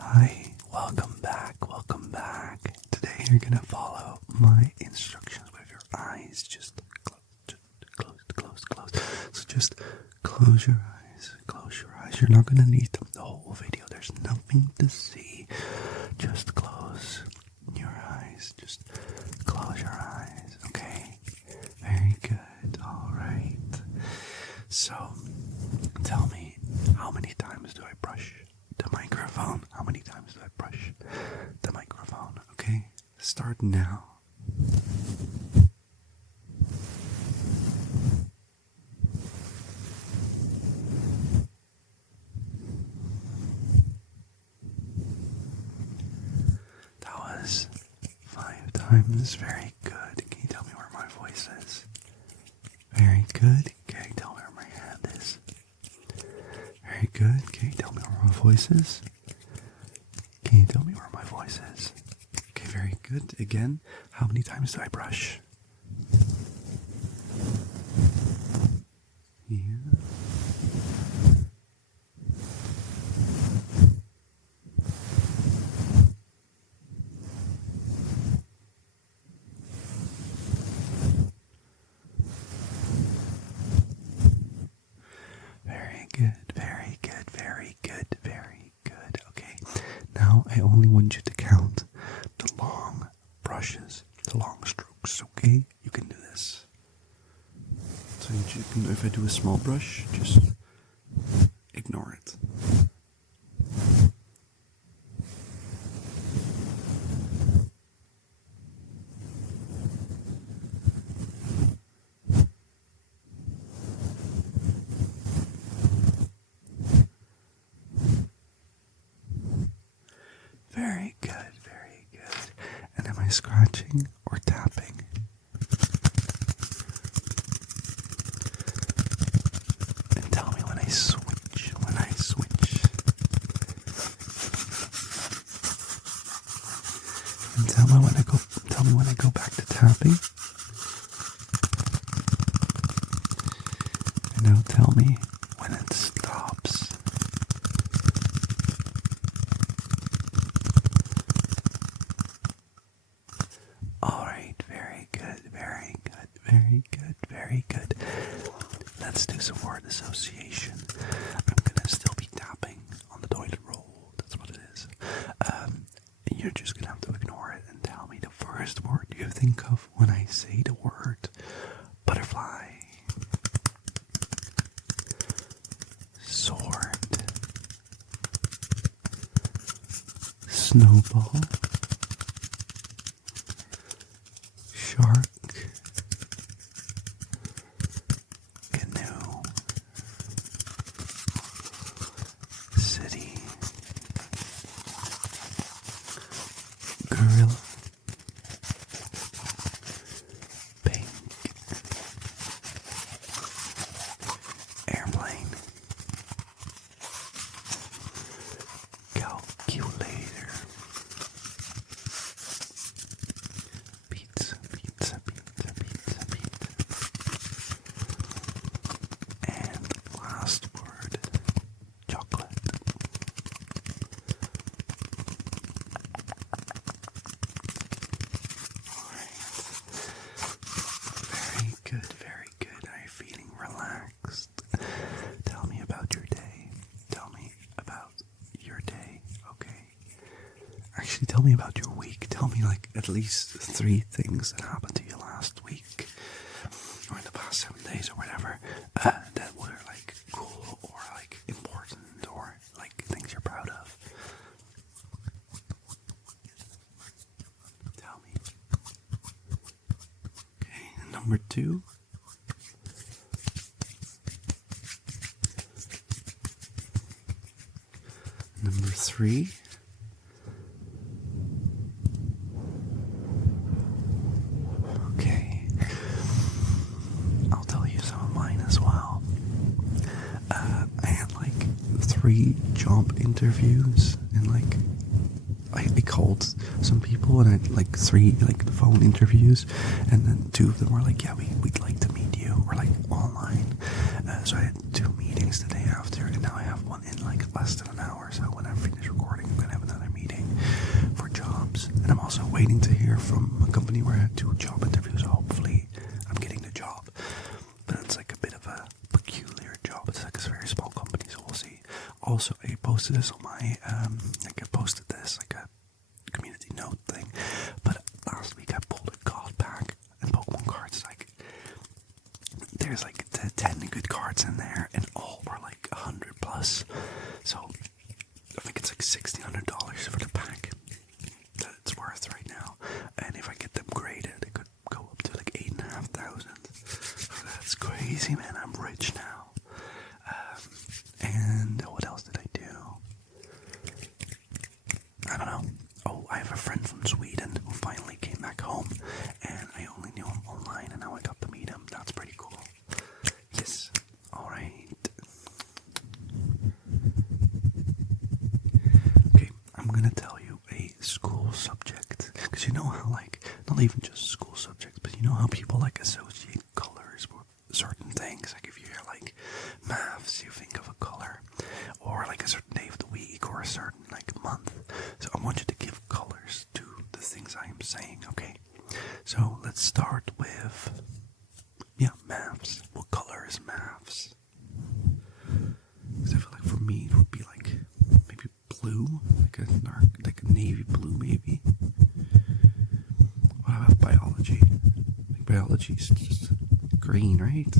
Hi, welcome back. Today you're gonna follow my instructions with your eyes just closed. So just close your eyes. You're not gonna need them the whole video. There's nothing to see. Just close your eyes. Just close your eyes, okay? Very good, alright. So, tell me, how many times do I brush the microphone? How many times do I brush the microphone? Okay, start now. That was 5 times. Very good. Can you tell me where my voice is? Very good. Can you tell me where my hand is? Very good. Can you tell me where my voice is? Can you tell me where my voice is? Okay, very good. Again, how many times do I brush? Yeah. Very good. Okay, now I only want you to count the long brushes, the long strokes, okay? You can do this. So you can, if I do a small brush, just ignore it. Very good. And am I scratching or tapping? And tell me when I switch. And tell me when I go back to tapping. And now tell me when it stops. Alright, very good. Let's do some word association. I'm gonna still be tapping on the toilet roll. That's what it is. You're just gonna have to ignore it and tell me the first word you think of when I say the word butterfly. Sword. Snowball. Shark. Canoe. City. Gorilla. Pink. Airplane. Calculator. Pizza. And last word, chocolate. Alright. Very good. Are you feeling relaxed? Tell me about your day. Okay? Actually, tell me about your week. Tell me like at least 3 things that happened to you last week. Or in the past 7 days or whatever. That were like cool or like important or like things you're proud of. Tell me. Okay, number 2. Number 3. Okay. I'll tell you some of mine as well. I had like 3 job interviews and like I called some people and I had like 3 like phone interviews, and then 2 of them were like, yeah, we'd like to meet you, or like online. So I had 2 meetings the day after, and now I have one in like less than an hour. So when I finish recording, I'm gonna have another also waiting to hear from a company where I had 2 job interviews. Hopefully, I'm getting the job. But it's like a bit of a peculiar job. It's like a very small company, so we'll see. Also, I posted this on my, like I posted this, like a community note thing. But last week I pulled a god pack and Pokemon cards. Like, there's like 10 good cards in there, and all are like 100 plus. So, I think it's like $1,600 for the pack that it's worth right now. And if I get them graded, it could go up to like 8,500. That's crazy, man. I'm rich now. And what else did I do? I don't know. Oh, I have a friend from Sweden who finally came back home, and I only knew him online, and now I got to meet him. That's pretty cool. Yes. Alright. Okay, I'm gonna tell you a school subject. Because you know how, like, not even just school subjects, but you know how people, like, associate colors with certain things. Like, if you hear, like, maths, you think of a color. Or, like, a certain day of the week, or a certain, like, month. So I want you to give colors to the things I am saying, okay? So let's start with, maths. What color is maths? Because I feel like for me it would be like maybe blue, like a navy blue maybe. What about biology? Like biology is just green, right?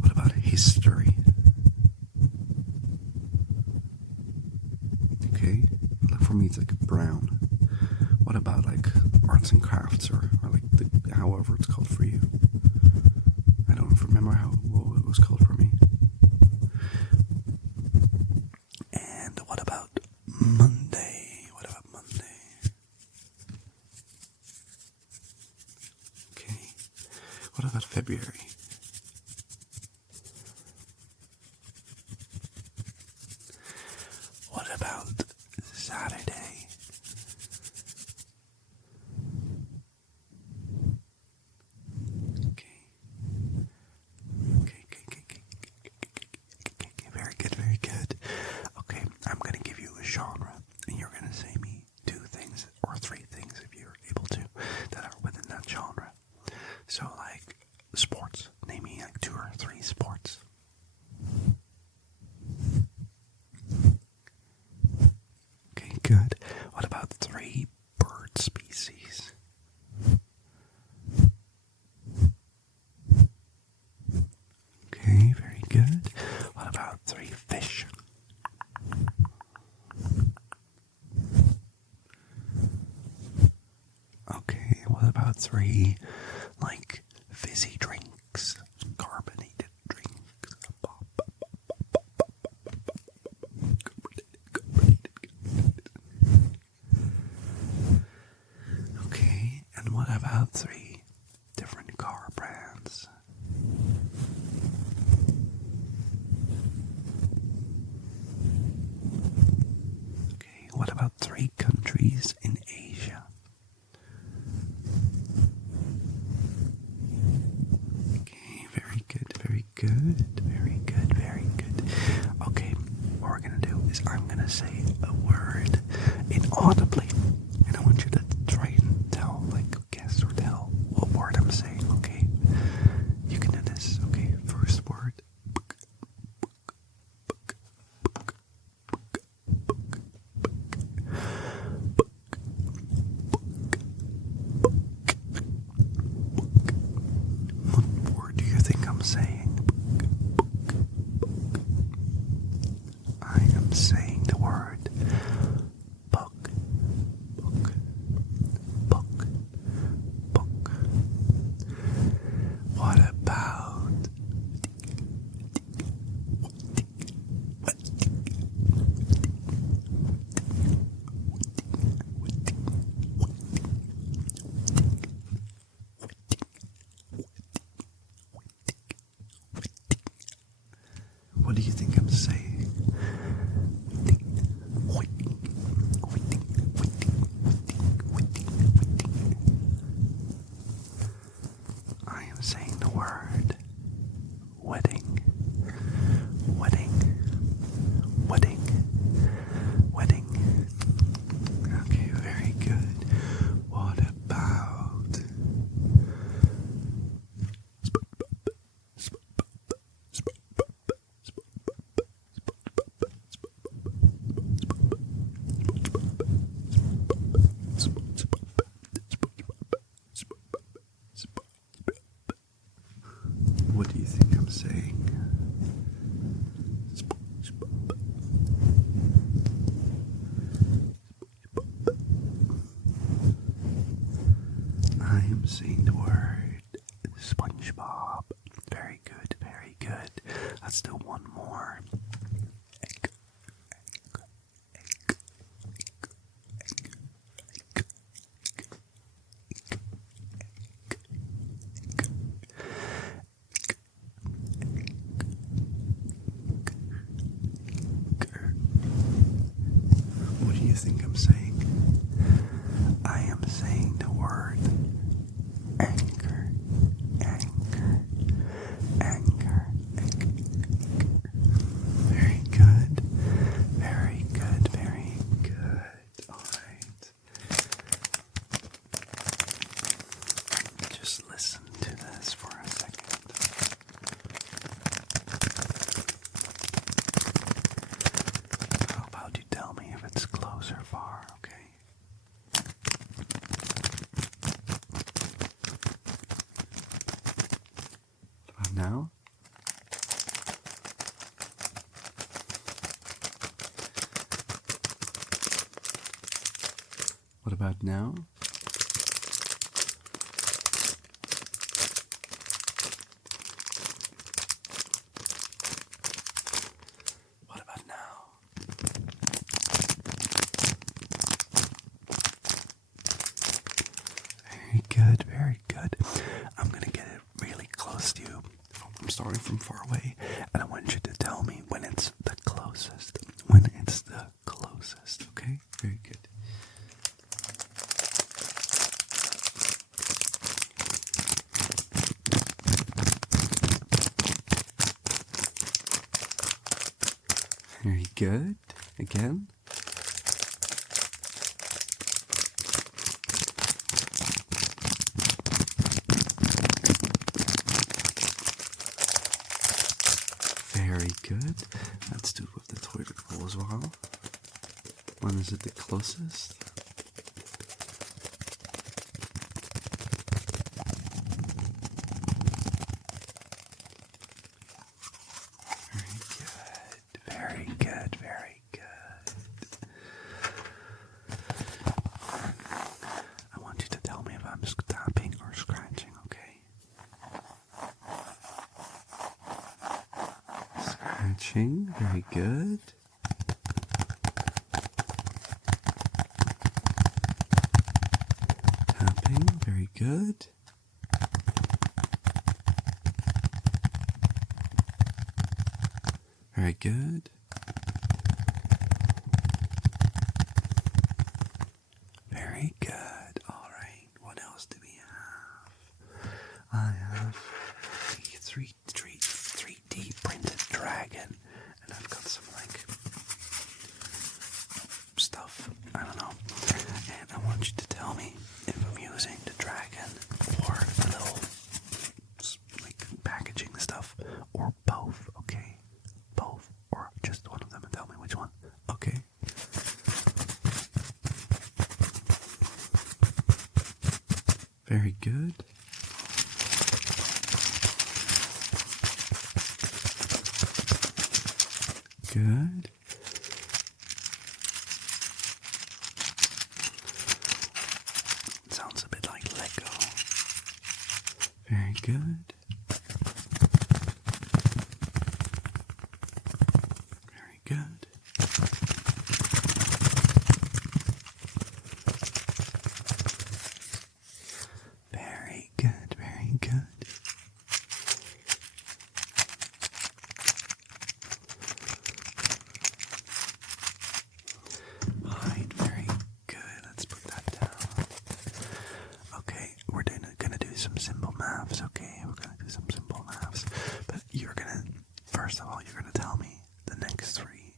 What about history? Okay, like for me it's like brown. What about like arts and crafts or like however it's called for you? I don't remember what it was called for me. And what about Monday? What about Monday? Okay. What about February? What about Saturday? Very good. Okay, I'm gonna give you a genre, and you're gonna say me 2 things or 3 things if you're able to that are within that genre. So, like sports, name me like 2 or 3 sports. Okay, good. What about 3 bird species? Okay, very good. What about 3 fish? Okay, what about 3, like, fizzy drinks? Carbonated drinks. Okay, and what about 3 different car brands? Okay, what about 3 countries in Asia? Okay, very good, very good, very good, very good. Okay, what we're gonna do is I'm gonna say a word inaudibly, and I want you to try and tell, like, guess or tell what word I'm saying, okay? You can do this, okay? First word. What word do you think I'm saying? I am saying the word book. Book. Book. Book. What about what do you think I'm saying? saying the word SpongeBob. Very good, very good. Let's do one more. Egg, egg, egg, What do you think I'm saying? I am saying the word anchor, anchor, anchor, anchor. Very good, very good, very good. Alright. Just listen to this for a second. How about you tell me if it's close or far, okay? Now? What about now? What about now? Very good, very good. I'm gonna get it really close to you. I'm starting from far away, and I want you to tell me when it's the closest. When it's the closest, okay? Very good. Very good. Again. Very good. Let's do it with the toilet bowl as well. When is it the closest? Very good. Very good. Very good. I want you to tell me if I'm tapping or scratching, okay? Scratching, very good. Tapping, very good. Very good. Very good. All right. What else do we have? I have a 3D printed dragon, and I've got some like stuff. I don't know. And I want you to tell me if I'm using the dragon or the little like packaging stuff or both. Okay. Both, or just one of them, and tell me which one. Okay. Very good. Good. Sounds a bit like Lego. Very good. Very good. Very good, very good. Alright, very good. Let's put that down. Okay, we're gonna do some simple maths, okay? We're gonna do some simple maths. But you're gonna, first of all, you're gonna tell me the next three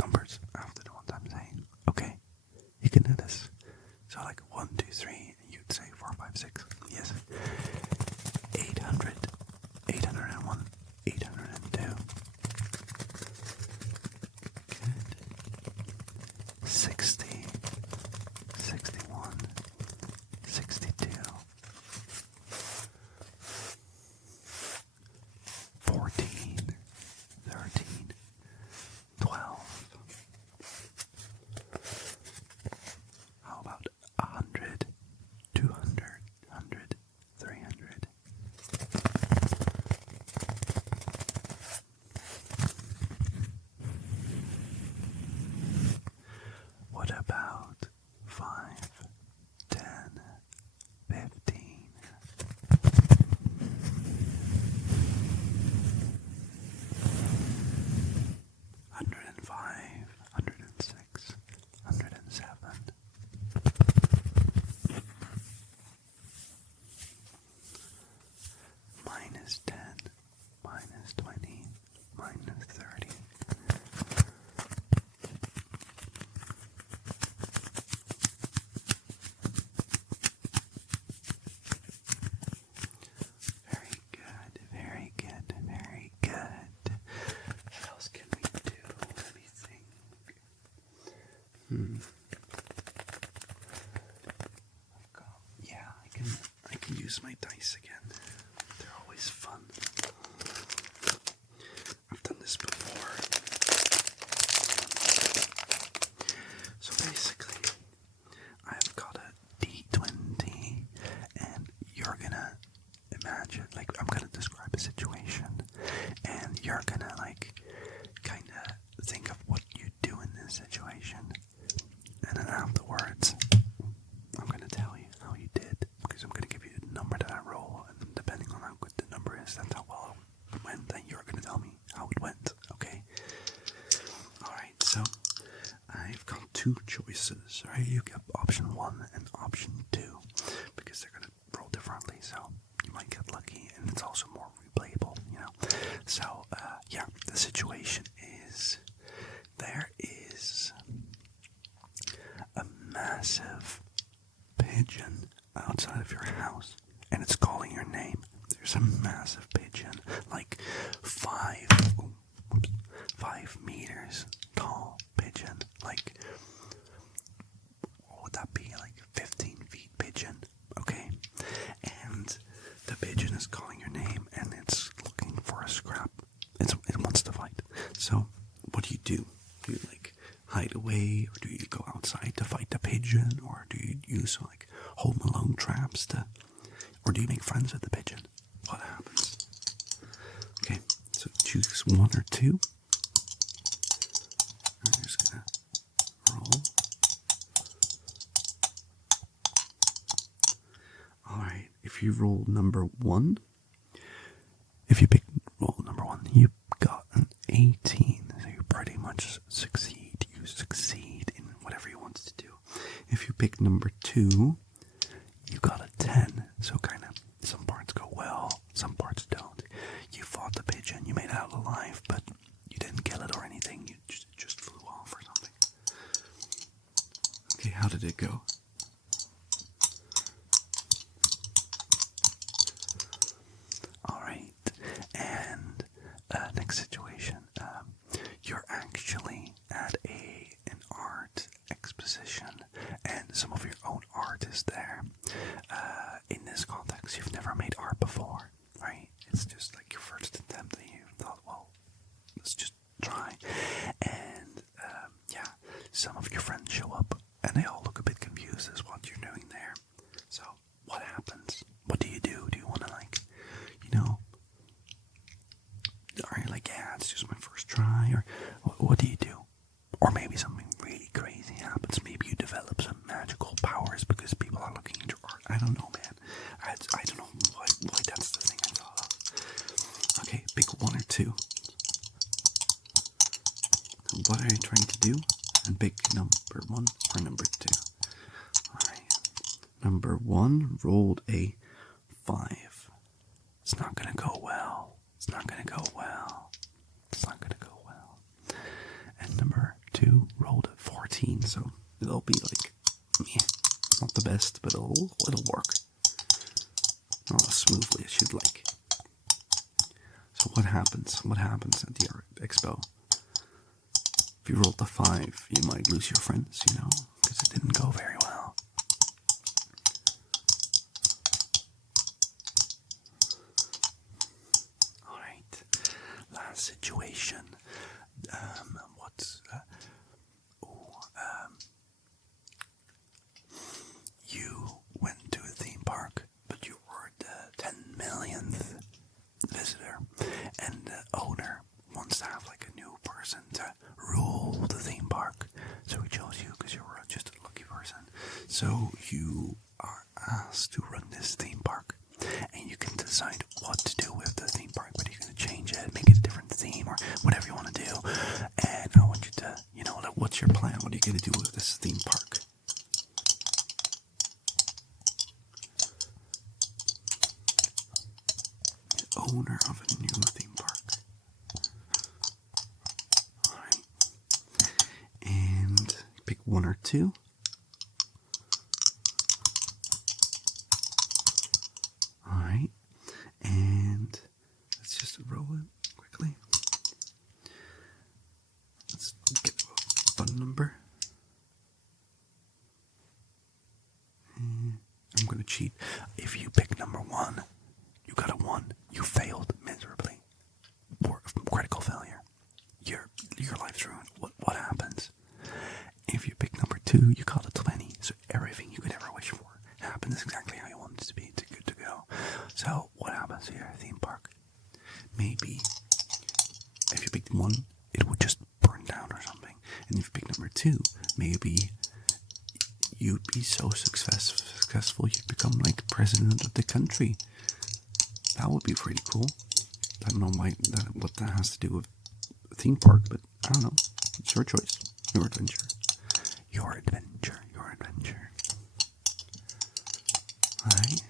numbers after the ones I'm saying. Okay? You can do this. So like 1, 2, 3, and you'd say 4, 5, 6. Yes. 800, 801, 802. Good. 60, 61, 62. 14, 13, 12. How about 100, 200, Yeah, I can use my dice again. They're always fun. I've done this before. So basically, I've got a D20, and you're gonna imagine, like, I'm gonna describe a situation, and you're gonna, like, kinda think of what you do in this situation, and then afterwards, I'm gonna tell you how you did, because I'm gonna give you the number that I roll, and depending on how good the number is, that's how well it went, then you're gonna tell me how it went, okay? Alright, so I've got two choices, right? You get option 1 and option 2, because they're gonna roll differently, so you might get lucky, and it's also more replayable, you know? So, yeah, the situation is, there is a massive pigeon outside of your house, and it's calling your name. There's a massive pigeon, like 5 meters tall pigeon, like, what would that be, like 15 feet pigeon, okay? And the pigeon is calling your name, and it's looking for a scrap. It wants to fight. So, what do? Do you, like, hide away, or do you go outside to fight the pigeon, or do you use, like, Home Alone traps or do you make friends with the pigeon? What happens? Okay, so choose 1 or 2. I'm just gonna roll. Alright, if you roll number 1, if you pick roll number 1, you got an 18, so you pretty much succeed. You succeed in whatever you want to do. If you pick number 2, you got a 10, so kind of some parts go well, some parts don't. You fought the pigeon, you made it out alive, but you didn't kill it or anything, you just flew off or something. Okay, how did it go? Alright, and next situation, you're actually at an art exposition, and some of your own art is there. In this context, you've never made art before, right? It's just like your first attempt, and you thought, well, let's just try. And yeah, some of your friends show up, and they all look a bit confused as what you're doing there. So, what happens? What do you do? Do you want to, like, you know, are you like, yeah, it's just my first try, or what do you do? Or maybe something really crazy happens. Maybe you develop some magical powers because people are looking at your art. I don't know, man. I don't know why that's the thing I thought of. Okay, pick 1 or 2. What are you trying to do? And pick number 1 or number 2. Alright. Number 1 rolled a 5. It's not gonna go well. It's not gonna go well. It's not gonna go well. And number 2 rolled a 14, so it'll be like, meh, not the best, but it'll work. Not as smoothly as you'd like. So what happens? What happens at the art expo? If you rolled a 5, you might lose your friends, you know, because it didn't go very well. Alright, last situation. You went to a theme park, but you were the 10 millionth visitor, and the owner wants to have, like, a new person to rule the theme park. So he chose you because you were just a lucky person. So you are asked to run this theme park, and you can decide what to do with the theme park, whether you're going to change it, make it a different theme, or whatever you want to do. And I want you to, you know, what's your plan? What are you going to do with this theme park? Owner of a new theme park. Alright. And pick 1 or 2. Alright. And let's just roll it quickly. Let's get a fun number. cheat. If you pick number 1, you got a 1. You failed miserably. Or critical failure. Your life's ruined. What happens? If you pick number 2, you got a 20. So everything you could ever wish for happens exactly how you want it to be. It's good to go. So what happens here at a theme park? Maybe if you picked 1, it would just burn down or something. And if you pick number 2, maybe you'd be so successful you'd become like president of the country. That would be pretty cool. I don't know what that has to do with a theme park, but I don't know. It's your choice. Your adventure. Your adventure. Your adventure. Alright.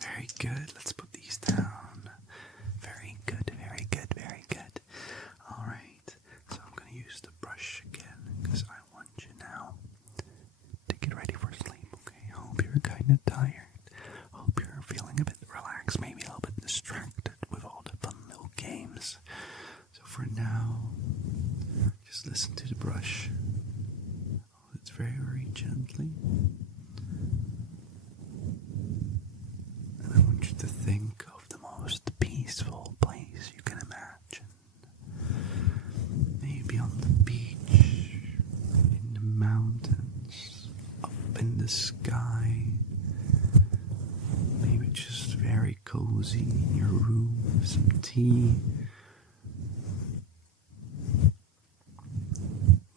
Very good. Let's put these down. Very good. Very good. Very good. Alright. So I'm going to use the brush again because I want you now to get ready for sleep, okay? I hope you're kind of tired. I hope you're feeling a bit relaxed, maybe a little bit distracted with all the fun little games. So for now, just listen to the brush. It's very, very gently. And I want you to think of the most peaceful place you can imagine. Maybe on the beach, in the mountains, up in the sky. Maybe just very cozy in your room with some tea.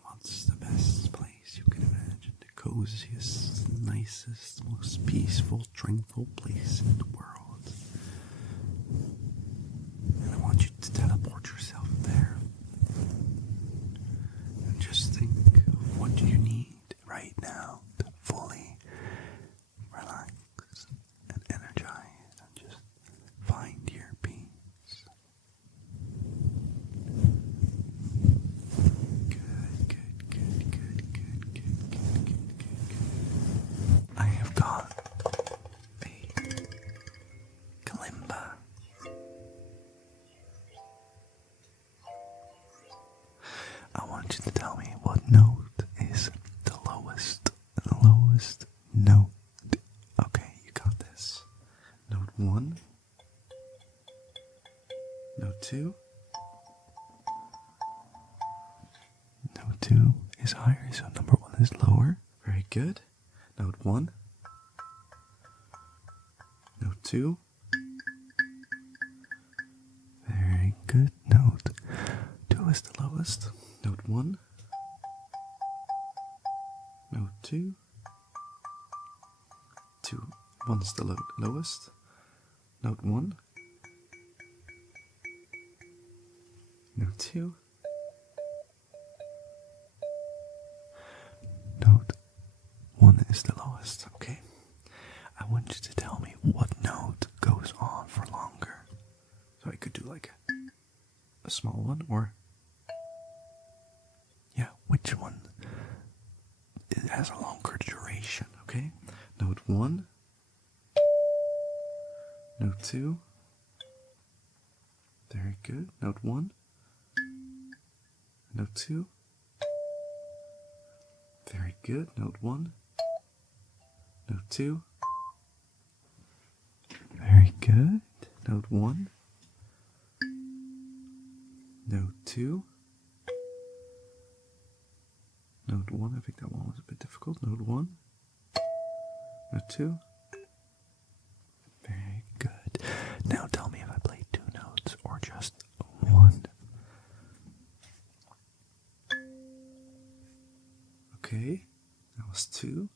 What's the best place you can imagine? The coziest, nicest, most peaceful, tranquil place in the world. And I want you to teleport yourself there. And just think of what you need right now to fully relax and energize and just find your peace. Good. I have got a kalimba. I want you to tell me what note is the lowest note. Okay, you got this. Note 1. Note 2. Note 2 is higher, so number 1 is lower. Very good. Note 1. Note 2. Very good. Note 2 is the lowest. Note 1. Note 2. 1 is the lowest. Note 1. Note 2. Note 1 is the lowest. Okay. I want you to tell me what note goes on for longer. So I could do like a small one, or yeah, which one? It has a longer duration. Okay. Note 1. Note 2. Very good. Note 1. Note 2. Very good. Note 1. Note 2. Very good. Note 1. Note 2. Note 1. I think that one was a bit difficult. Note 1. Note 2. Very good. Now tell me if I played 2 notes or just 1. Okay, that was 2.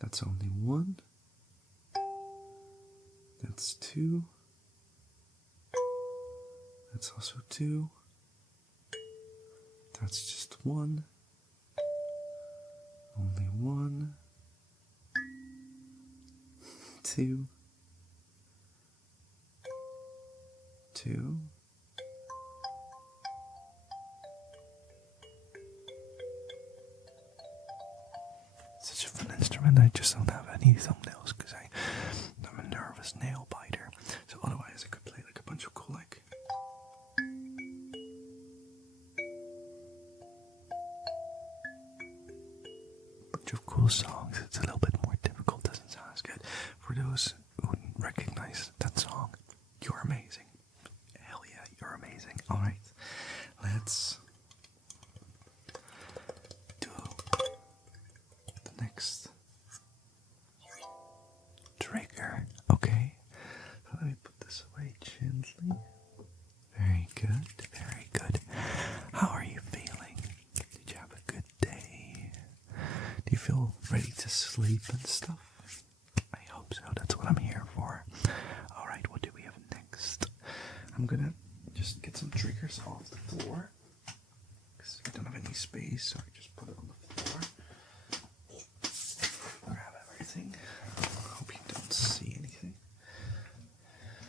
That's only 1. That's 2. That's also 2. That's just 1. Only 1. 2. 2. Such a fun instrument. I just don't have any thumbnails because I'm a nervous nail biter. So otherwise I could play like a bunch of cool songs. It's a little bit those who recognize that song, you're amazing. Hell yeah, you're amazing. Alright, let's do the next trigger. Okay, so let me put this away gently. Very good, very good. How are you feeling? Did you have a good day? Do you feel ready to sleep and stuff? I hope so, that's what I'm here for. Alright, what do we have next? I'm gonna just get some triggers off the floor, because we don't have any space, so I just put it on the floor. Grab everything. Hope you don't see anything.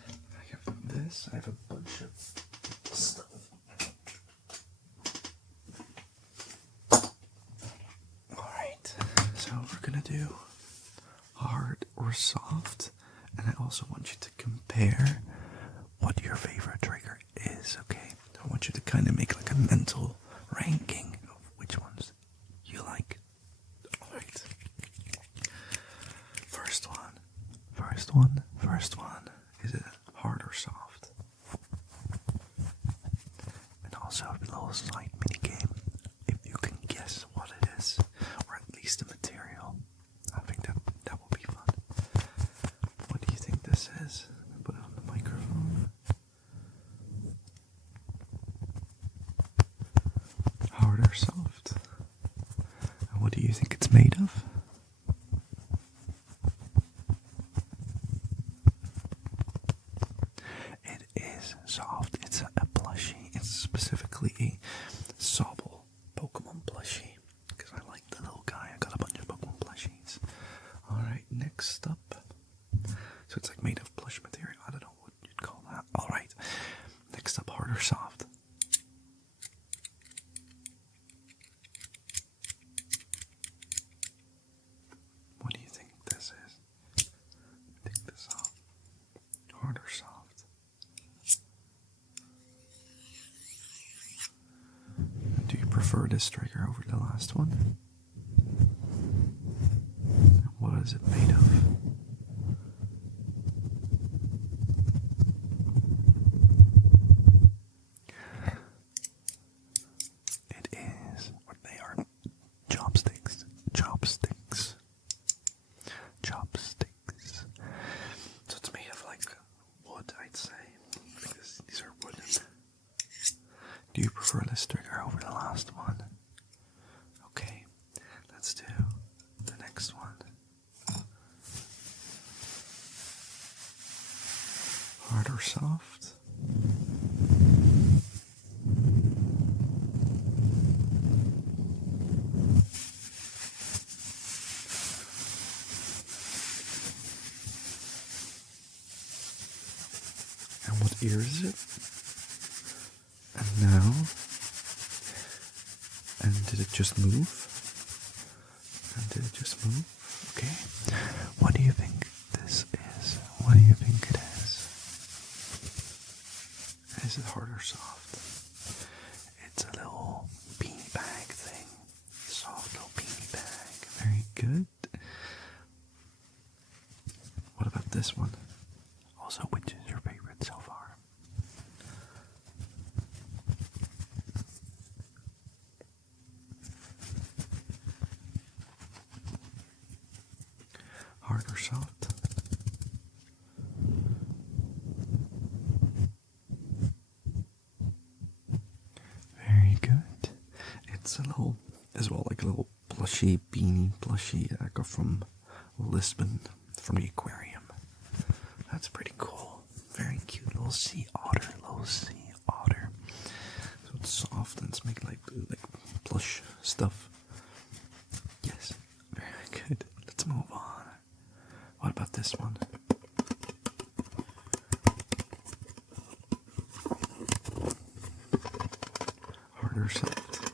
I have this, I have a bunch of stuff. Alright, so we're gonna do hard or soft, and I also want you to compare what your favorite trigger is, okay? I want you to kind of make like a mental ranking of which ones you like. Alright. First one. Is it hard or soft? And also a little side mini game. If you can guess what it is, or at least the material, I think that will be fun. What do you think this is? Put it on the microphone. Hard or soft? And what do you think it's made of? It is soft. It's a plushie. It's specifically a Sobble Pokemon plushie, because I like the little guy. I got a bunch of Pokemon plushies. Alright, next up. So it's like made of plush material. I don't know what you'd call that. Alright, next up, hard or soft? What do you think this is? Take this off. Hard or soft? Do you prefer this trigger over the last one? What is it made of? It is what they are. Chopsticks. So it's made of like wood, I'd say. These are wooden. Do you prefer this trigger over the last one? Okay, let's do the next one. Hard or soft? And what ear is it? And now? And did it just move? Okay. What do you think this is? What do you think it is? Is it hard or soft? It's a little beanie bag thing. Soft little beanie bag. Very good. What about this one? Also, which is your favorite so far? Hard or soft? Very good. It's a little, as well, like a little plushy beanie plushie that I got from Lisbon, from the aquarium. That's pretty cool. Very cute little sea otter. So it's soft and it's made like plush stuff. Yes, very good. Let's move on. What about this one? Hard or soft?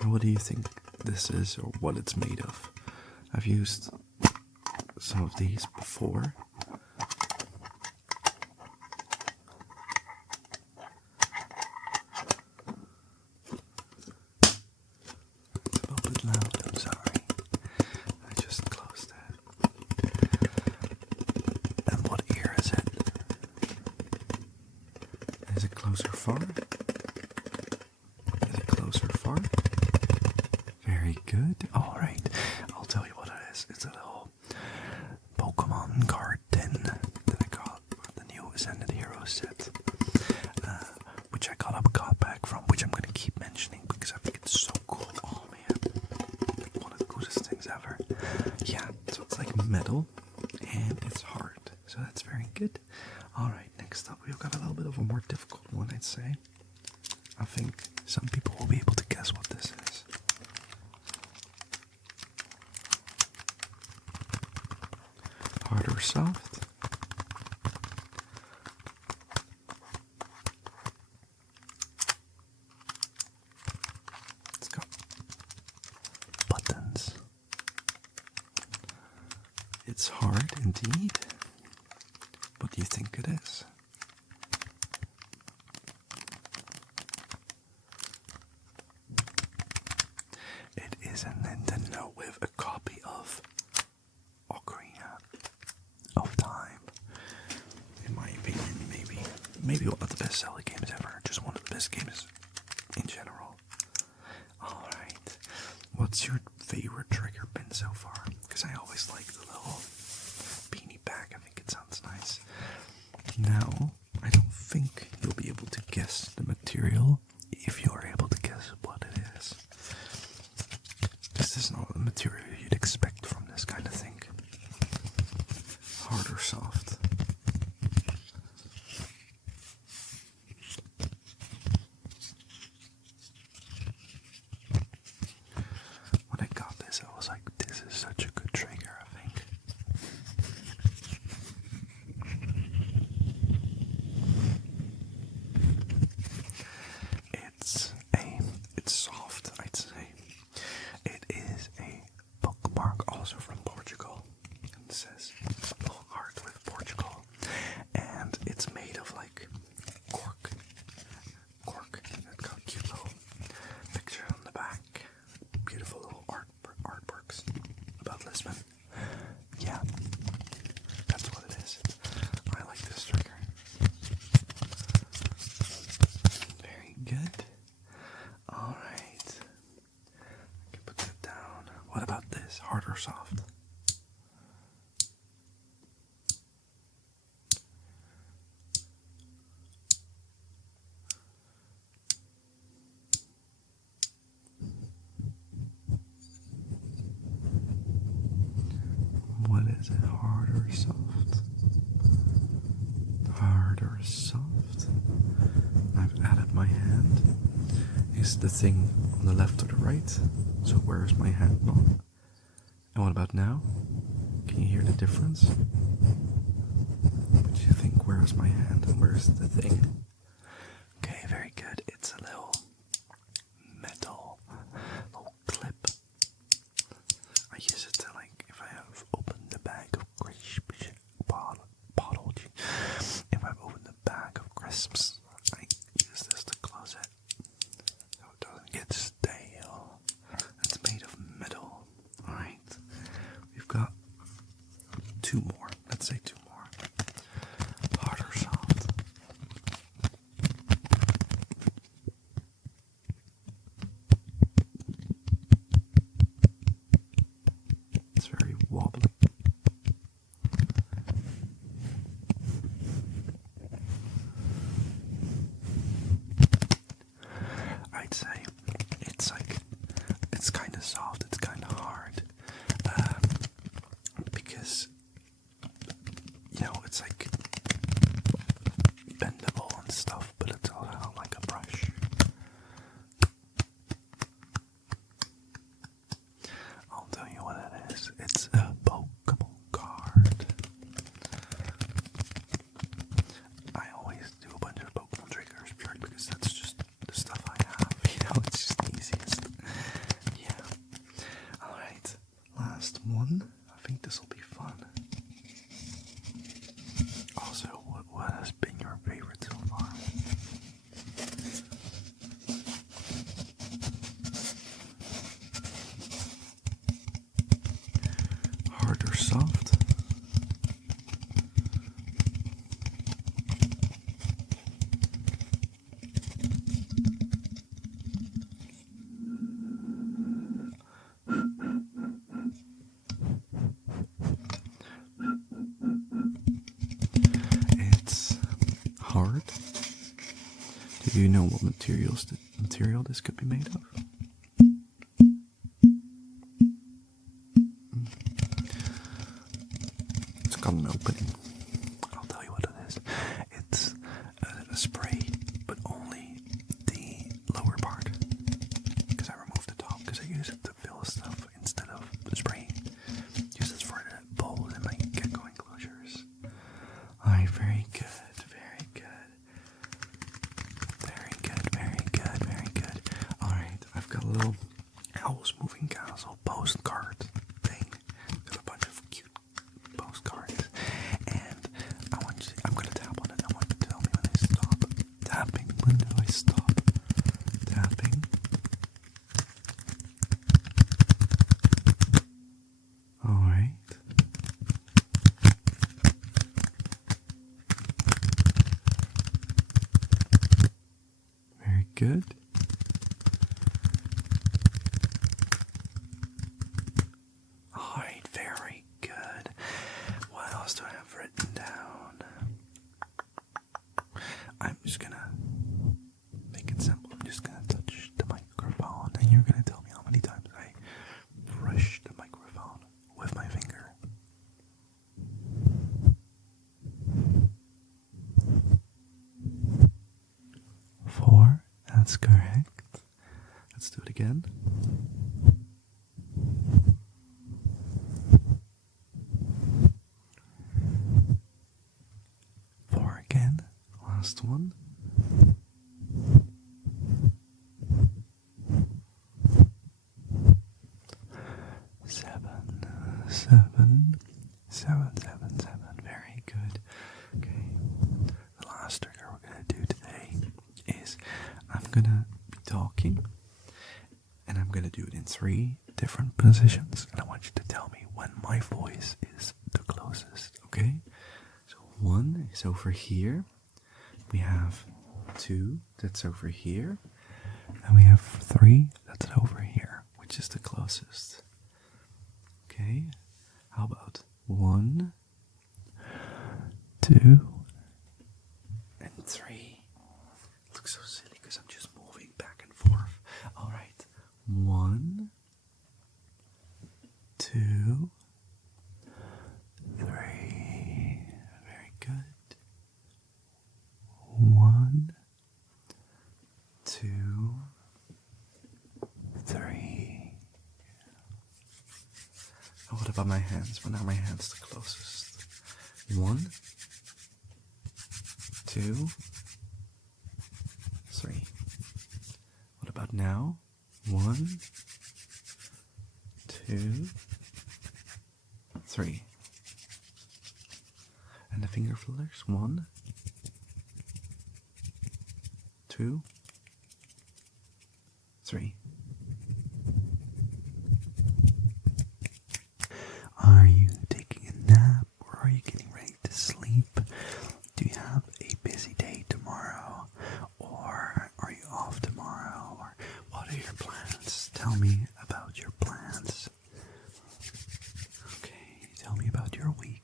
And what do you think this is, or what it's made of? I've used some of these before. It's a little bit loud, I'm sorry. I just closed that. Is it close or far? Is it close or far? Very good. Alright, I'll tell you what it is. It's a little Pokemon card tin that I got for the new Ascended Hero set, which I got back from, which I'm going to keep mentioning because I think it's so cool. Oh man, one of the coolest things ever. Yeah, so it's like metal and it's hard, so that's very good. Alright, next up we've got a little bit of a more difficult one, I'd say. I think some people will be able to guess what this is. Hard or soft? It's got buttons. It's hard indeed. What do you think it is? It is a Nintendo with a copy of Ocarina of Time. In my opinion, maybe one of the best selling games ever. Just one of the best games in general. Alright. What's your favorite trigger pin so far? Because I always like the little beanie bag. I think it sounds nice. Now, I don't think you'll be able to guess the material if you're able to guess what it is. This is not the material you'd expect from this kind of thing. Hard or soft? When I got this, I was like, this is such a good trigger, I think. It's soft, I'd say. It is a bookmark also from Portugal. It says Heart with Portugal. And it's made of like cork. It's got a cute little picture on the back. Beautiful little artworks about Lisbon. Yeah, that's what it is. I like this trigger. Very good. Alright. I can put that down. What about this? Hard or soft? What is it? Hard or soft? Hard or soft? I've added my hand. Is the thing on the left or the right? So where's my hand on? And what about now? Can you hear the difference? What do you think? Where's my hand and where's the thing? Okay, very good. It's a little metal little clip. I use it to, like, if I have opened the bag of crisps, if I've opened the bag of crisps, I use this to close it so it doesn't get stale. It's made of metal. Alright, we've got two more. Let's say two more. Hard or soft? It's very wobbly. I'd say it's kind of soft, it's kind of hard, because, you know, it's like bendable and stuff, but it's also like a brush. I'll tell you what it is. It's a Pokemon card. I always do a bunch of Pokemon triggers purely because that's just the stuff I have. You know, it's just the easiest. Yeah. Alright. Last one. I think this will be fun. Also, what has been your favorite so far? Hard or soft? Do you know what material this could be made of? It's got an opening. I'll tell you what it is. It's a spray, but only the lower part. Because I removed the top, because I use it to fill stuff instead of spraying. Use this for the bowls and my get-going closures. Alright, very good, very good. Very good, very good, very good. Alright, I've got a little Owl's Moving Castle postcard thing. Got a bunch of cute postcards. And I'm gonna tap on it. I want you to tell me when I stop tapping. When do I stop tapping? Alright. Very good. Alright, very good. What else do I have written down? I'm just gonna make it simple. I'm just gonna touch the microphone and you're gonna tell me how many times I brush the microphone with my finger. Four, that's correct. Let's do it again. Four again. Last one. Seven. Very good. Okay. The last trigger we're gonna do today is I'm gonna be talking and I'm gonna do it in 3 different positions and I want you to tell me when my voice is the closest, okay? So 1 is over here, we have 2 that's over here, and we have 3 that's over here, which is the closest. Okay, how about 1, 2, and 3? It looks so silly because I'm just moving back and forth. Alright, 1, 2, 3. Very good. 1, 2, 3. And what about my hands? When are my hands the closest? 1, 2, 3. What about now? 1, 2, 3. And the finger flippers. 1, 2, 3. Are you taking a nap or are you getting ready to sleep? Do you have a busy day tomorrow? Or are you off tomorrow? Or what are your plans? Tell me about your plans. Okay, tell me about your week.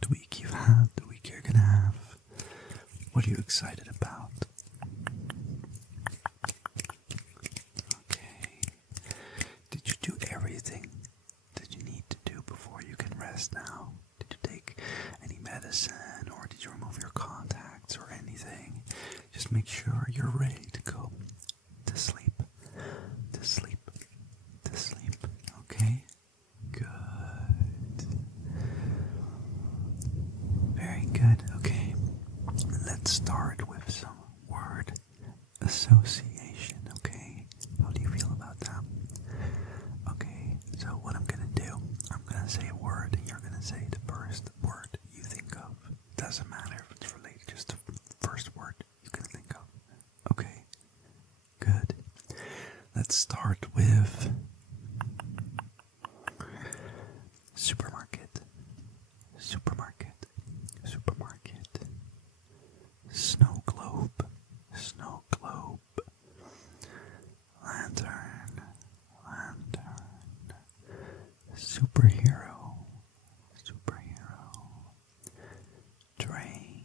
The week you've had, the week you're gonna have. What are you excited about? Okay. Did you do everything that you need to do before you can rest now? Did you take any medicine or did you remove your contacts or anything? Just make sure you're ready to go to sleep. To sleep. To sleep. Okay? Good. Very good. Okay. Let's start with some word association, okay? How do you feel about that? Okay, so what I'm gonna do, I'm gonna say a word and you're gonna say the first word you think of. Doesn't matter if it's related, just the first word you can think of. Okay, good. Let's start with supermarket. Supermarket. Supermarket. Snow globe. Snow globe. Lantern. Lantern. Superhero. Superhero. Train.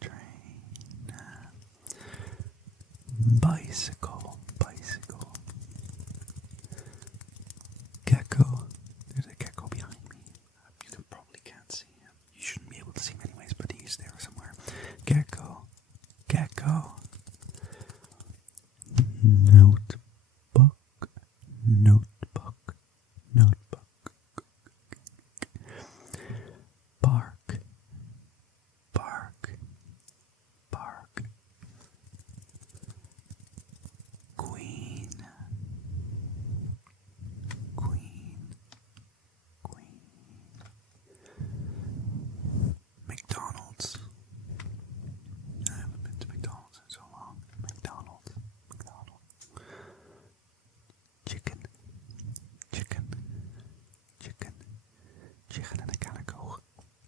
Train. bicycle, bicycle. Gecko. There's a gecko behind me. You probably can't see him. You shouldn't be able to see him anyways, but he's there somewhere. Gecko, gecko. Notebook, notebook, notebook. Bark, bark, bark. Queen, queen, queen. McDonald's. I haven't been to McDonald's in so long. McDonald's, McDonald's. Chicken, chicken, chicken. Chicken and a can of Coke.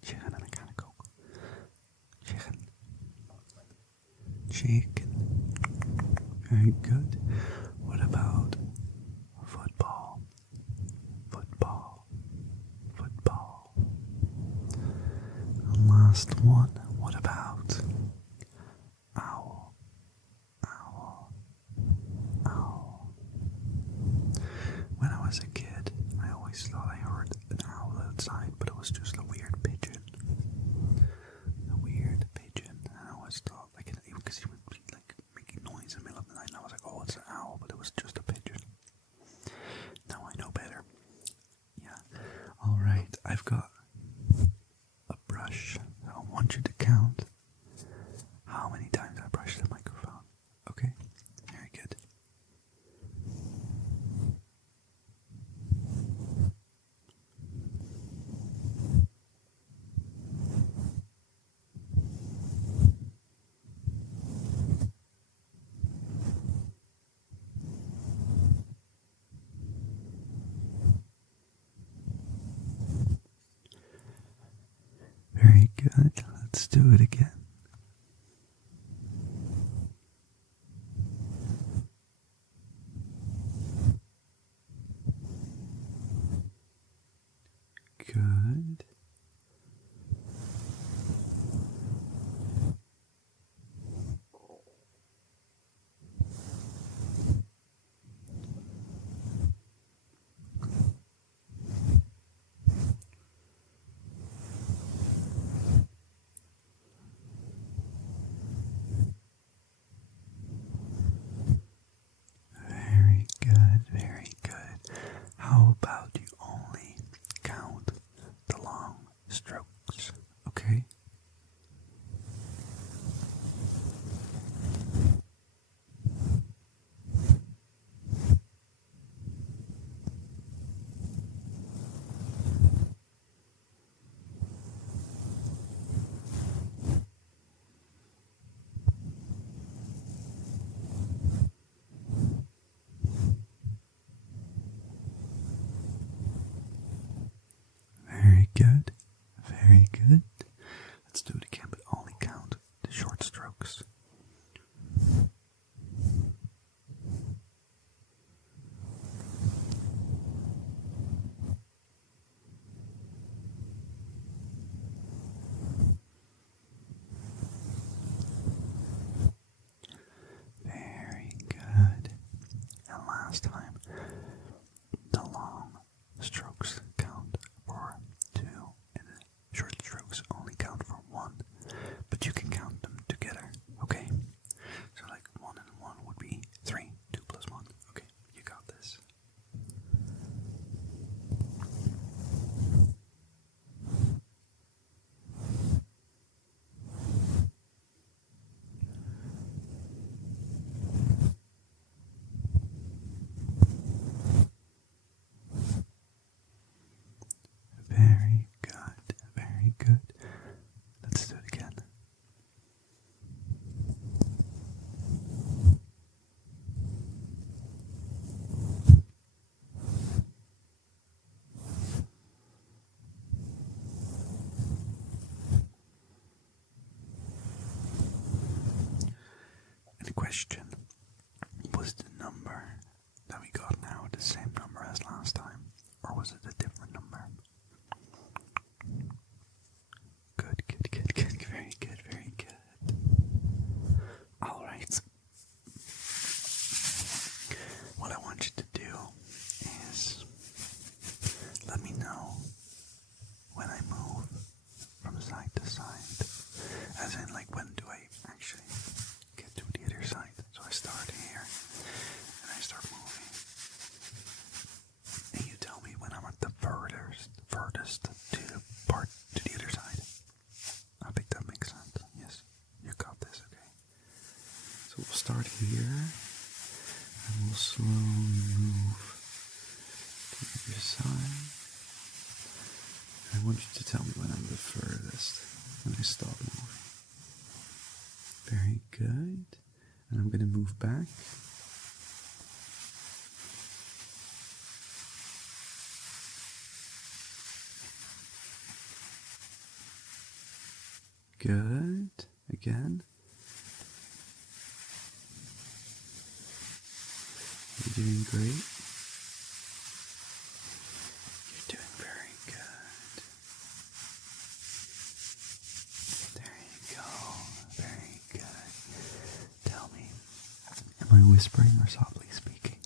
Chicken and a can of Coke. Chicken. Chicken. Very good. What about football? Football. Football. And last one. What about owl? Owl. Owl. When I was a kid, I always thought I heard an owl outside, but it was just a weird pigeon. A weird pigeon. And I always thought, like, because he would be like making noise in the middle of the night, and I was like, oh, it's an owl, but it was just a pigeon. Now I know better. Yeah. Alright, I've got a brush. I want you to count how many times I brush the microphone. Okay? Very good. Very good. Let's do it again. Good. Very good, very good. How about you only count the long strokes, okay? Very good, very good. Let's do it again, but only count the short strokes. Very good. And last time, the long strokes count for 2, and the short strokes only count for 1. But you can count them together, okay? So like 1 and 1 would be 3, 2 plus 1. Okay, you got this. Very good, very good. Let's do it again. And the question, was the number that we got now the same number as last time, or was it a different number? Good, good, good, good, very good, very good. Alright. start here, and we'll slowly move to the other side. I want you to tell me when I'm the furthest, when I stop moving. Very good. And I'm going to move back. Good. Again. You're doing great. You're doing very good. There you go. Very good. Tell me, am I whispering or softly speaking?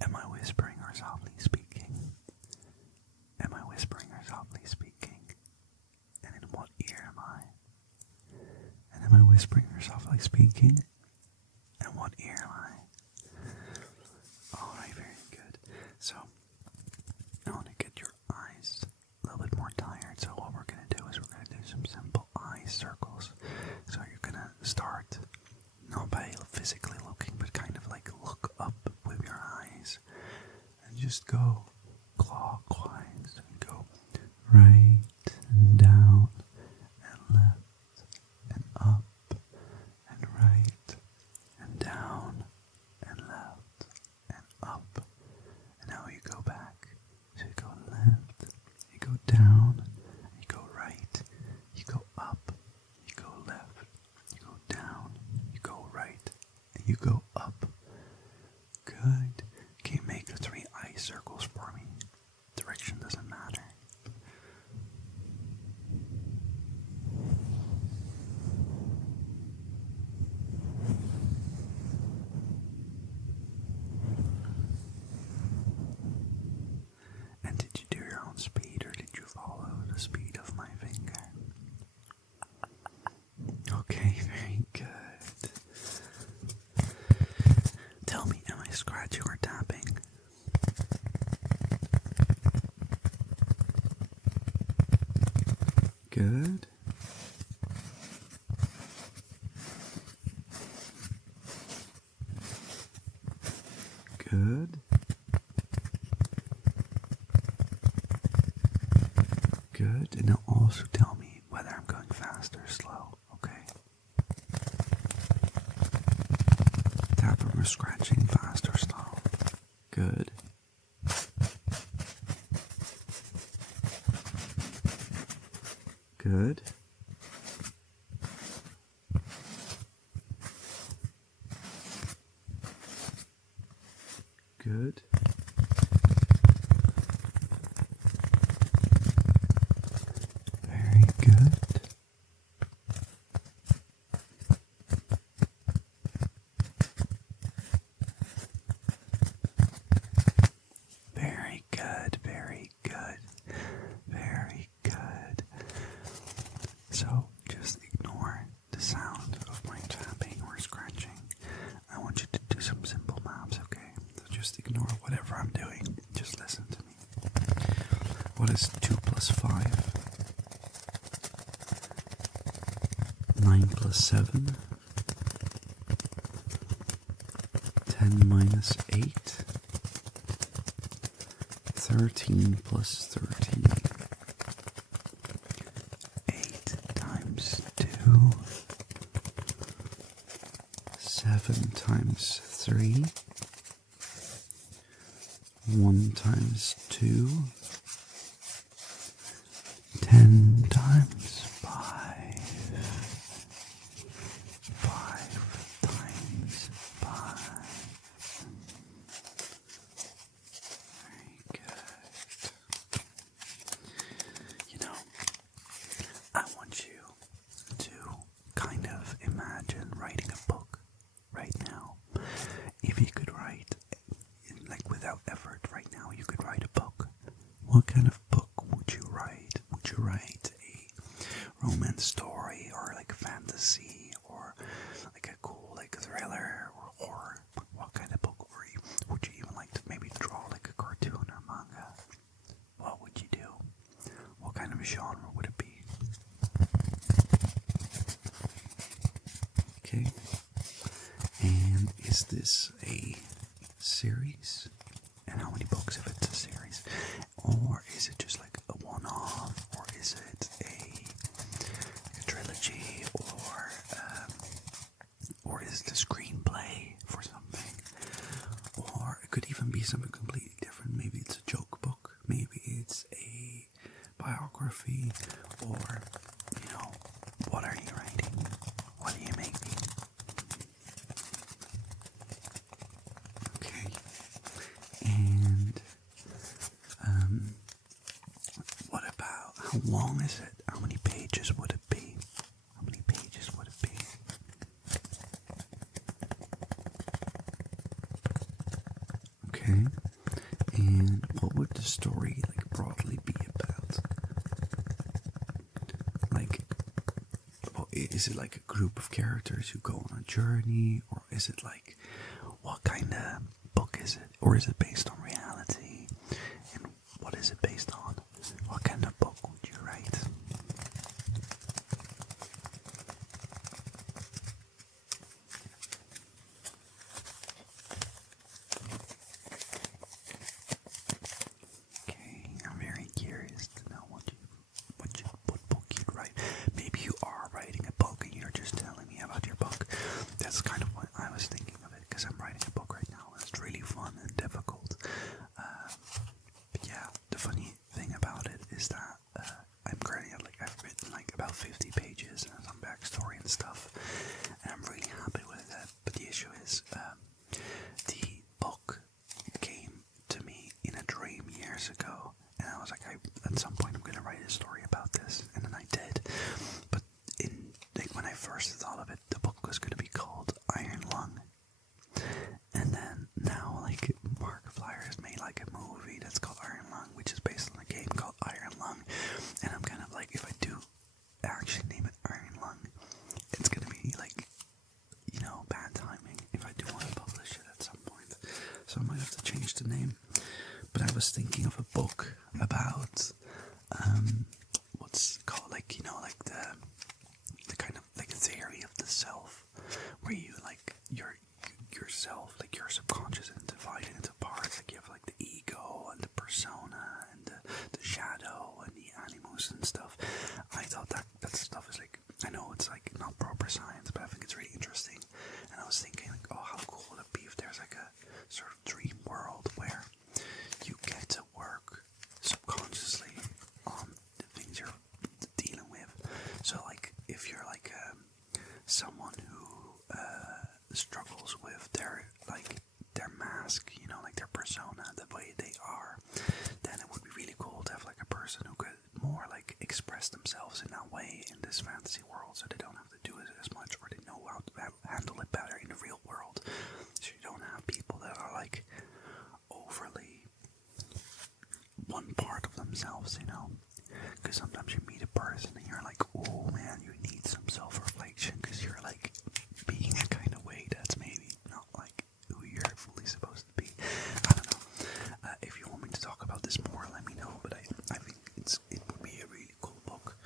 Am I whispering or softly speaking? Am I whispering or softly speaking? And in what ear am I? And am I whispering or softly speaking? And what ear am I? Alright, very good. So, I want to get your eyes a little bit more tired. So what we're going to do is we're going to do some simple eye circles. So you're going to start, not by physically looking, but kind of like look up with your eyes. And just go clockwise. And go right and down and left and up and right and down and left and up. And now you go back. So you go left, you go down, you go right, you go up, you go left, you go down, you go right, and you go up. Good. Can you make the 3 eye circles for me? Direction doesn't matter. And did you do your own speed, or did you follow the speed of my finger? Okay, very good. Tell me, am I scratching or tapping? Good. Good. Good. And now also tell me whether I'm going fast or slow, okay? Tapping or scratching, fast or slow. Good. Good. Good. Very good. Very good, very good, very good. So just ignore the sound of my tapping or scratching. I want you to do some simple maths, okay? So just ignore whatever I'm doing. Just listen to me. What is 2 plus 5? 9 plus 7? 10 minus 8? 13 plus 13? 8 times 2? 7 times 3? 1 times 2? 10 times 5? 5 times 5? Very good. You know, I want you to kind of imagine writing a book right now. If you could write, like without effort right now, you could write a book. What kind of book would you write? Would you write a romance story or like fantasy or like a cool like thriller or horror? What kind of book would you even like to maybe draw like a cartoon or manga? What would you do? What kind of genre would it be? Okay. is this a series? And how many books if it's a series? Or is it just like a one-off? Or is it a trilogy? Or is it a screenplay for something? Or it could even be something completely different. Maybe it's a joke book. Maybe it's a biography. Or, what are you writing? What are you making? Okay. And what about, how long is it? How many pages would it be? How many pages would it be? Okay. And what would the story broadly be about? Is it like a group of characters who go on a journey, or is it what kind of book is it? Or is it based on reality? And what is it based on? What kind of book would you write? Okay, I'm very curious to know what book you'd write. Maybe you are writing a book and you're just telling me about your book. That's kind of what I was thinking of it, because I'm writing a book right now and it's really fun and difficult. But yeah, the funny thing about it is that I'm currently I've written about 50 pages and some backstory and stuff, and I'm really happy with it. But the issue is, the book came to me in a dream years ago, and I was like, at some point I'm going to write a story about this, and then I did. But when I first thought of it, the book was going to be called Iron Lung. And then now, Markiplier has made a movie that's called Iron Lung, which is based on a game called Iron Lung. And I'm kind of if I do actually name it Iron Lung, it's going to be bad timing if I do want to publish it at some point. So I might have to change the name. But I was thinking of a book about, what's called, the kind of theory of the self, where you yourself, your subconscious, is divided into parts. You have the ego and the persona and the shadow and the animus and stuff. I thought that stuff is I know it's not proper science, but I think it's really interesting. And I was thinking oh, how cool would it be if there's a sort of dream world where you get to work subconsciously on the things you're dealing with. So if you're someone who struggles with their mask, their persona, the way they are, then it would be really cool to have a person who could more express themselves in that way in this fantasy world, so they don't have to do it as much, or they know how to handle it better in the real world. So you don't have people that are overly one part of themselves, because sometimes you meet a person and you're oh man, you need some self-reflection because you're being a kind of way that's maybe not who you're fully supposed to be. I don't know. If you want me to talk about this more, let me know, but I think it would be a really cool book.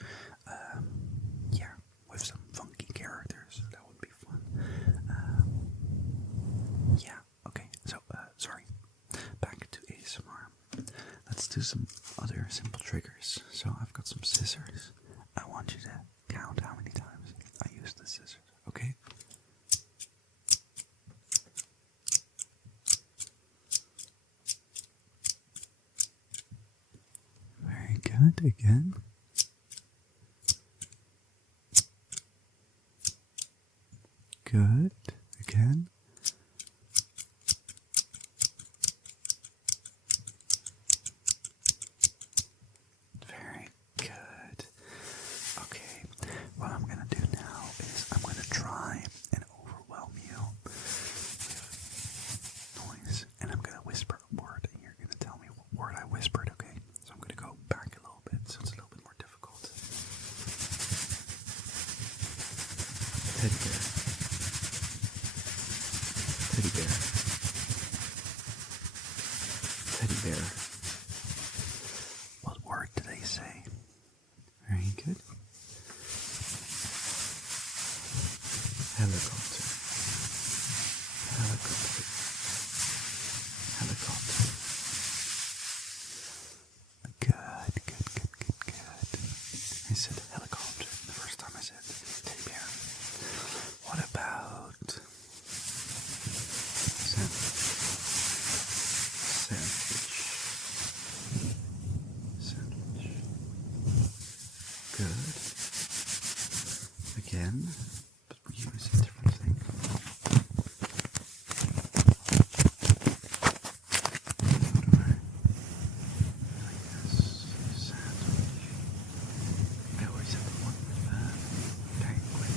Yeah, with some funky characters, that would be fun. Yeah, okay, so, sorry. Back to ASMR. Let's do some other simple triggers. So I've got some scissors. I want you to count how many times I use the scissors, okay? Very good. Again. Good. Again. Very good. Okay, what I'm going to do now is I'm going to try and overwhelm you with noise, and I'm going to whisper a word, and you're going to tell me what word I whispered, okay? So I'm going to go back a little bit, so it's a little bit more difficult. Teddy bear. Teddy bear. Teddy bear. What word did they say? Very good. Helicopter. Helicopter. Good. I said helicopter the first time I said teddy bear. What about sandwich? Good. Again, but we use a different thing. I always have the one with penguin.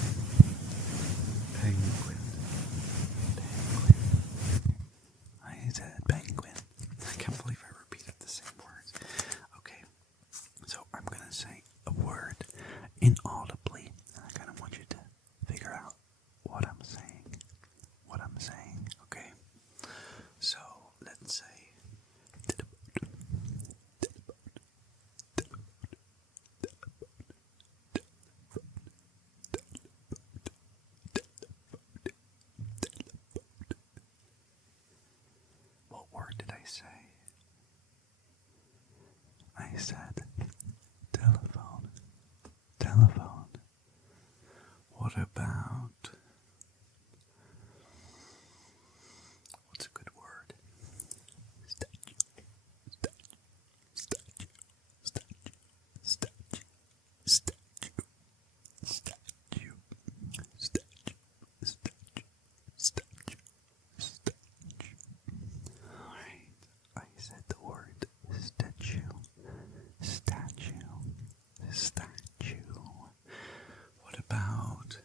I said penguin. I can't believe I repeated the same words. Okay, so I'm gonna say a word inaudibly, and I kind of want you to figure out what I'm saying. Okay? So let's say what word did I say? I said telephone. What about, what's a good word? Statue. Alright, I said the word statue. What about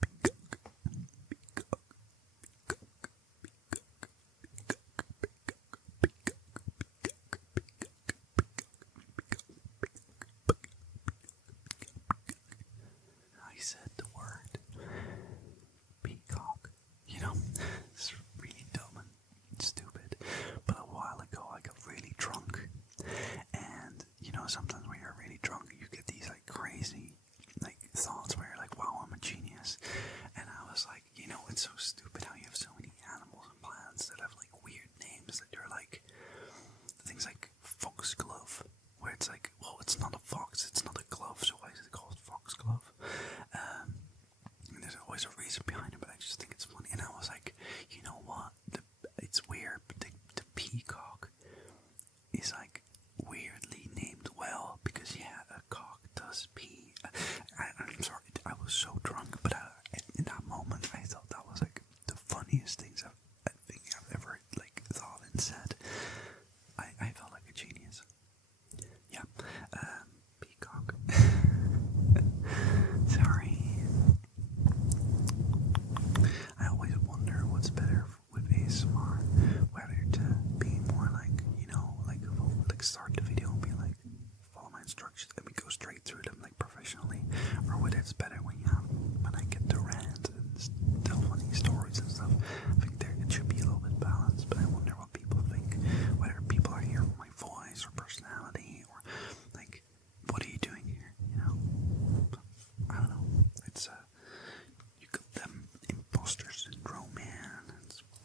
peacock? I said the word peacock. You know, it's really dumb and stupid, but a while ago I got really drunk, and you know, sometimes when you're really drunk you get these like crazy like thoughts where you're like, wow, I'm a genius. And I was like, you know, it's so stupid how you have so many animals and plants that have like weird names that you're like, things like foxglove, where it's like, well, it's not a fox, it's not a glove, so why is it called foxglove? And there's always a reason behind it, but I just think it's funny. And I was like, you know what? It's weird, but the peacock is like weirdly named well, because yeah, a cock does pee. I'm sorry, I was so drunk, but in that moment I thought that was like the funniest things I think I've ever like thought and said. I felt like a genius. Yeah, peacock. Sorry. I always wonder what's better with ASMR, whether to be more like, you know, like start the video and be like, follow my instructions, and we go straight through them like professionally, or whether it's better when I get to rant and tell funny stories and stuff. I think it should be a little bit balanced, but I wonder what people think, whether people are here for my voice or personality, or like, what are you doing here, you know? I don't know. It's you got them imposter syndrome, man.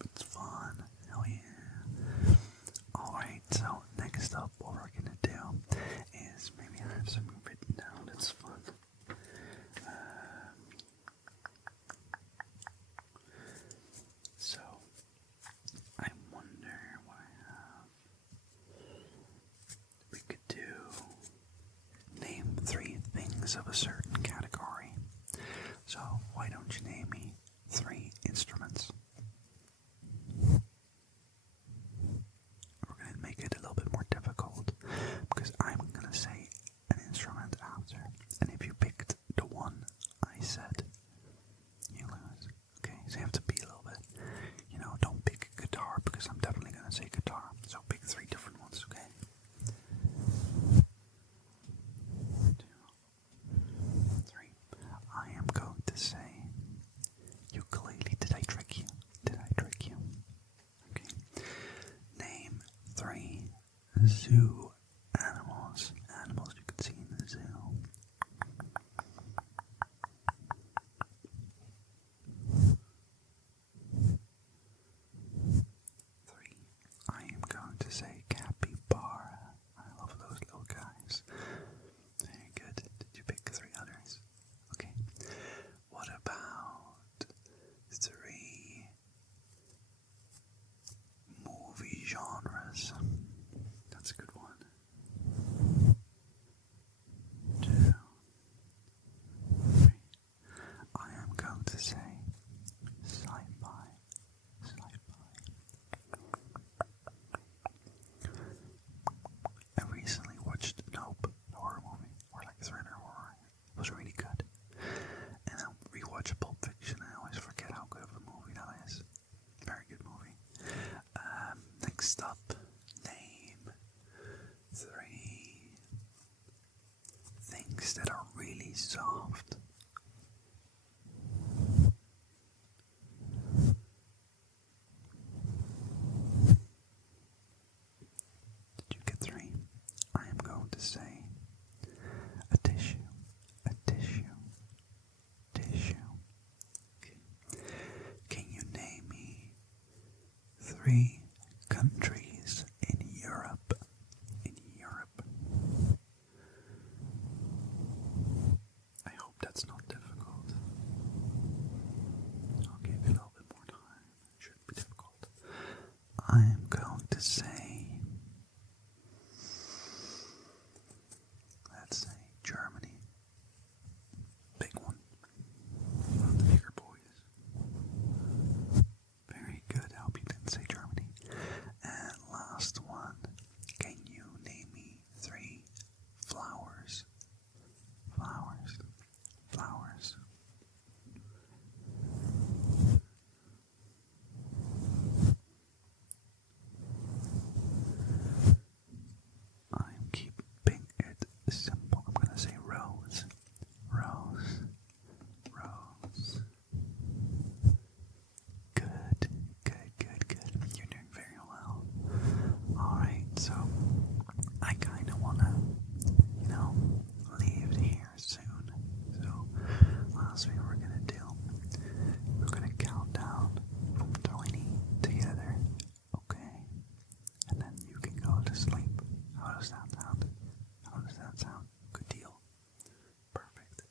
It's fun. Hell yeah. Alright, so next up, what we're gonna do is maybe I have something written down that's fun. So I wonder what I have. We could do name 3 things of a certain category. So why don't you name me 3 instruments? We're going to make it a little bit more difficult, because I'm going to say an instrument after, and if you picked the one I said, you lose. Okay, so you have to be a little bit, you know, don't pick guitar, because I'm definitely going to say guitar, so pick 3 different ones, okay? 1, 2, 3. I am going to say ukulele. Did I trick you? Okay. Name 3 zoo animals. Animals you can see in the zoo. 3 countries in Europe. I hope that's not difficult. I'll give you a little bit more time. It shouldn't be difficult. I am going to say, let's say Germany. Big one. One of the bigger boys. Very good. I hope you didn't say Germany. And last one. Can you name me 3 flowers? Flowers. I'm keeping it simple. I'm gonna say rose. Good. You're doing very well. Alright, so I kinda wanna, leave here soon. So last thing we're gonna do, we're gonna count down from 20 together. Okay? And then you can go to sleep. How does that sound? Good deal. Perfect.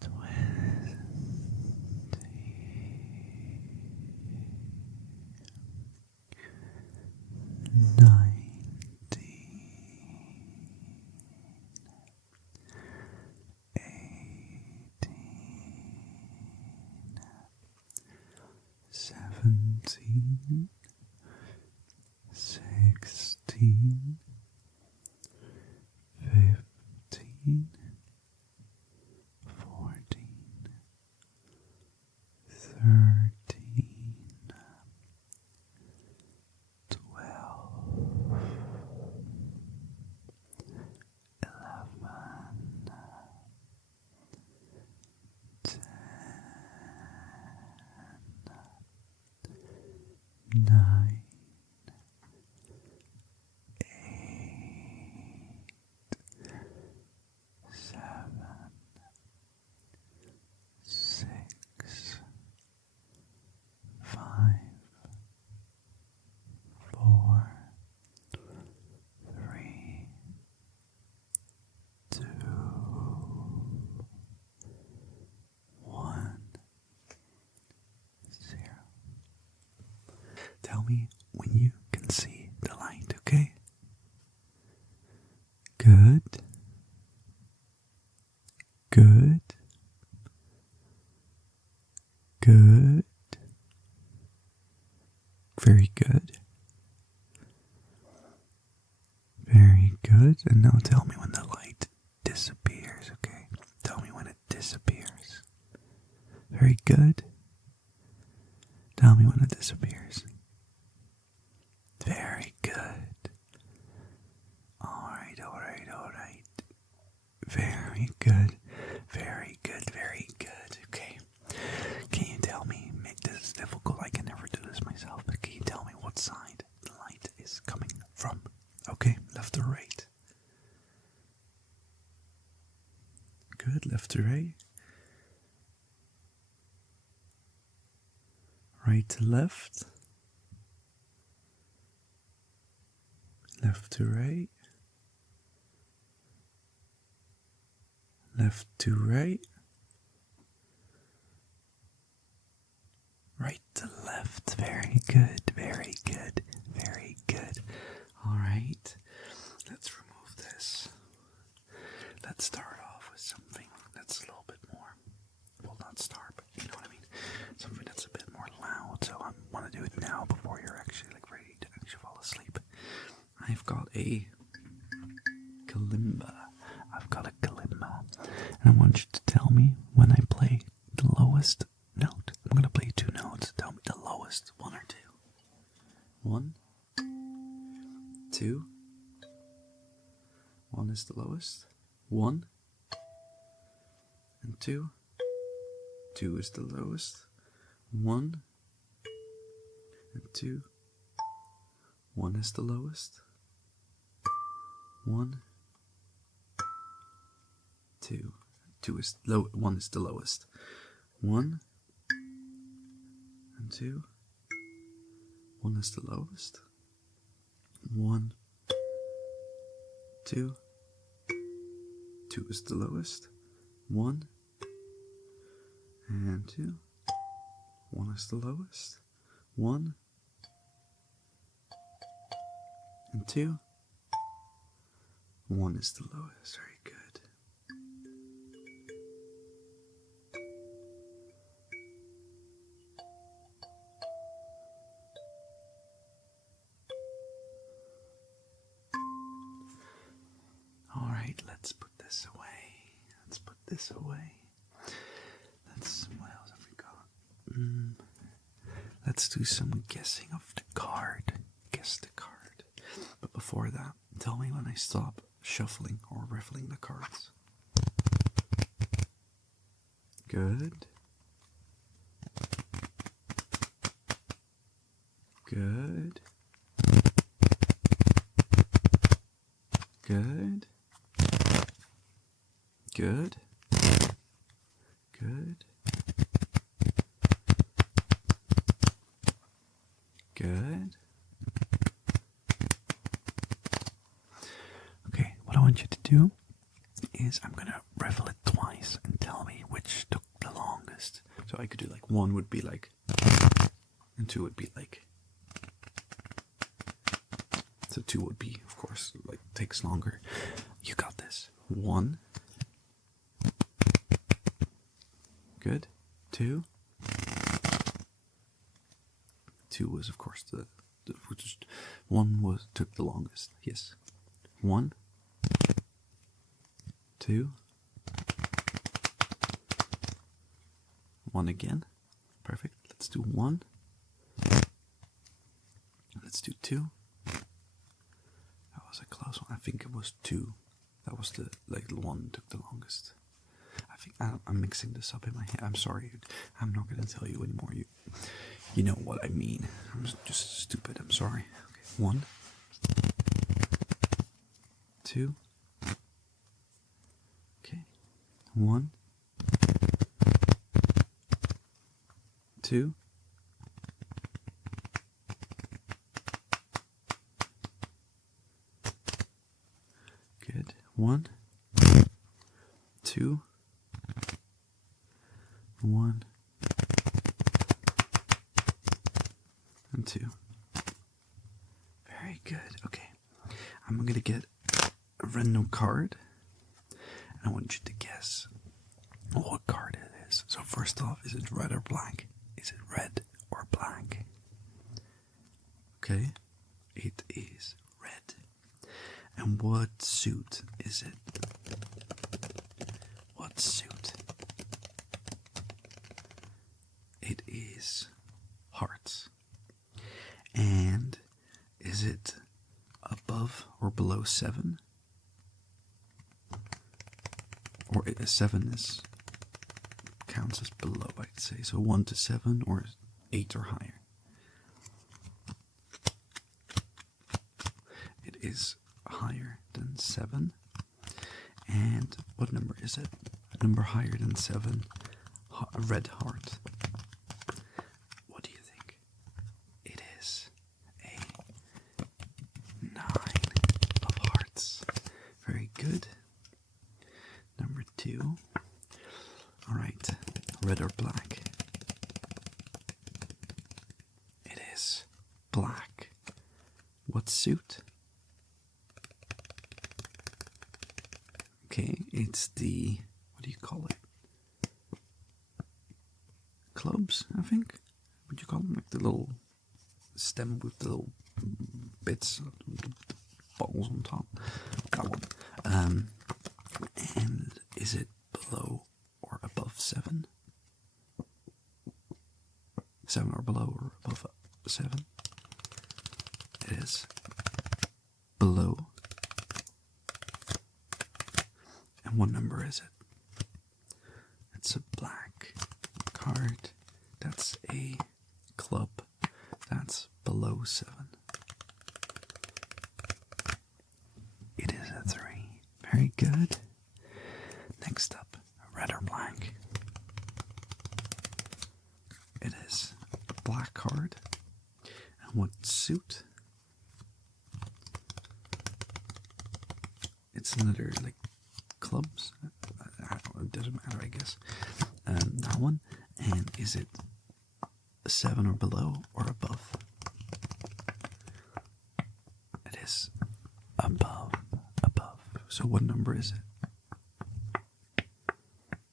20, 19, 18, 17, 16, 15, 14, 13, 12, 11, 10, 9, 8, 7, 6, 5, 4, 3, 2, 1, 0. Tell me when you can see the light, okay? Good. Very good. And now tell me when the light disappears, okay? Tell me when it disappears. Very good. Tell me when it disappears. Very good. Alright. Very good. Okay. Can you tell me, this is difficult, I can never do this myself, but can you tell me what side the light is coming from? Okay, left or right? Good, left to right. Right to left. Left to right. Left to right. Right to left. Very good. Alright, let's remove this. Let's start off with something that's a little bit more, well, not start, but you know what I mean, something that's a bit more loud. So I want to do it now before you're actually ready to actually fall asleep. I've got a kalimba. And I want you to tell me when I play the lowest note. I'm going to play 2 notes. Tell me the lowest, 1 or 2. 1, 2. 1 is the lowest. 1 and 2. 2 is the lowest. 1 and 2. 1 is the lowest. 1, 2. 2 is low. 1 is the lowest. 1 and 2. 1 is the lowest. 1, 2. 2 is the lowest. 1 and 2. 1 is the lowest. 1 and 2. 1 is the lowest. Very good. All right, let's put this away. Let's put this away. What else have we got? Let's do some guessing of the card. Guess the card. But before that, tell me when I stop shuffling or riffling the cards. Good. Good. Good. Good. Good. Good. Okay, what I want you to do is I'm gonna riffle it twice and tell me which took the longest. So I could do like 1 would be like, and 2 would be like. So 2 would be, of course, like takes longer. You got this. 1. Good. 2. 2 was, of course, the 1 took the longest. Yes. 1. 2. 1 again. Perfect. Let's do 1. Let's do 2. That was a close one. I think it was 2. That was the 1 took the longest. I think I'm mixing this up in my head. I'm sorry. I'm not going to tell you anymore. You know what I mean. I'm just stupid. I'm sorry. Okay. 1. 2. Okay. 1. 2. Good. 1. 2. 1 and 2. Very good. Okay. I'm going to get a random card, and I want you to guess what card it is. So first off, is it red or black? Is it red or black? Okay. It is red. And what suit is it? What suit? It is hearts. And is it above or below 7? Or 7 counts as below, I'd say. So 1 to 7 or 8 or higher. It is higher than 7. And what number is it? A number higher than 7. A red heart. What do you think? It is a 9 of hearts. Very good. Number 2. Alright, red or black? It is black. What suit? Okay, it's the, what do you call it? Clubs, I think. What do you call them? Like the little stem with the little bits, the balls on top. That one. And is it below or above 7? 7 or below or above 7? It is below. And what number is it? It's a black card. That's a club. That's below 7. It is a 3. Very good. Next up, red or black? It is a black card. What suit? It's another, like, clubs. It doesn't matter, I guess. That one. And is it 7 or below or above? It is above. Above. So what number is it?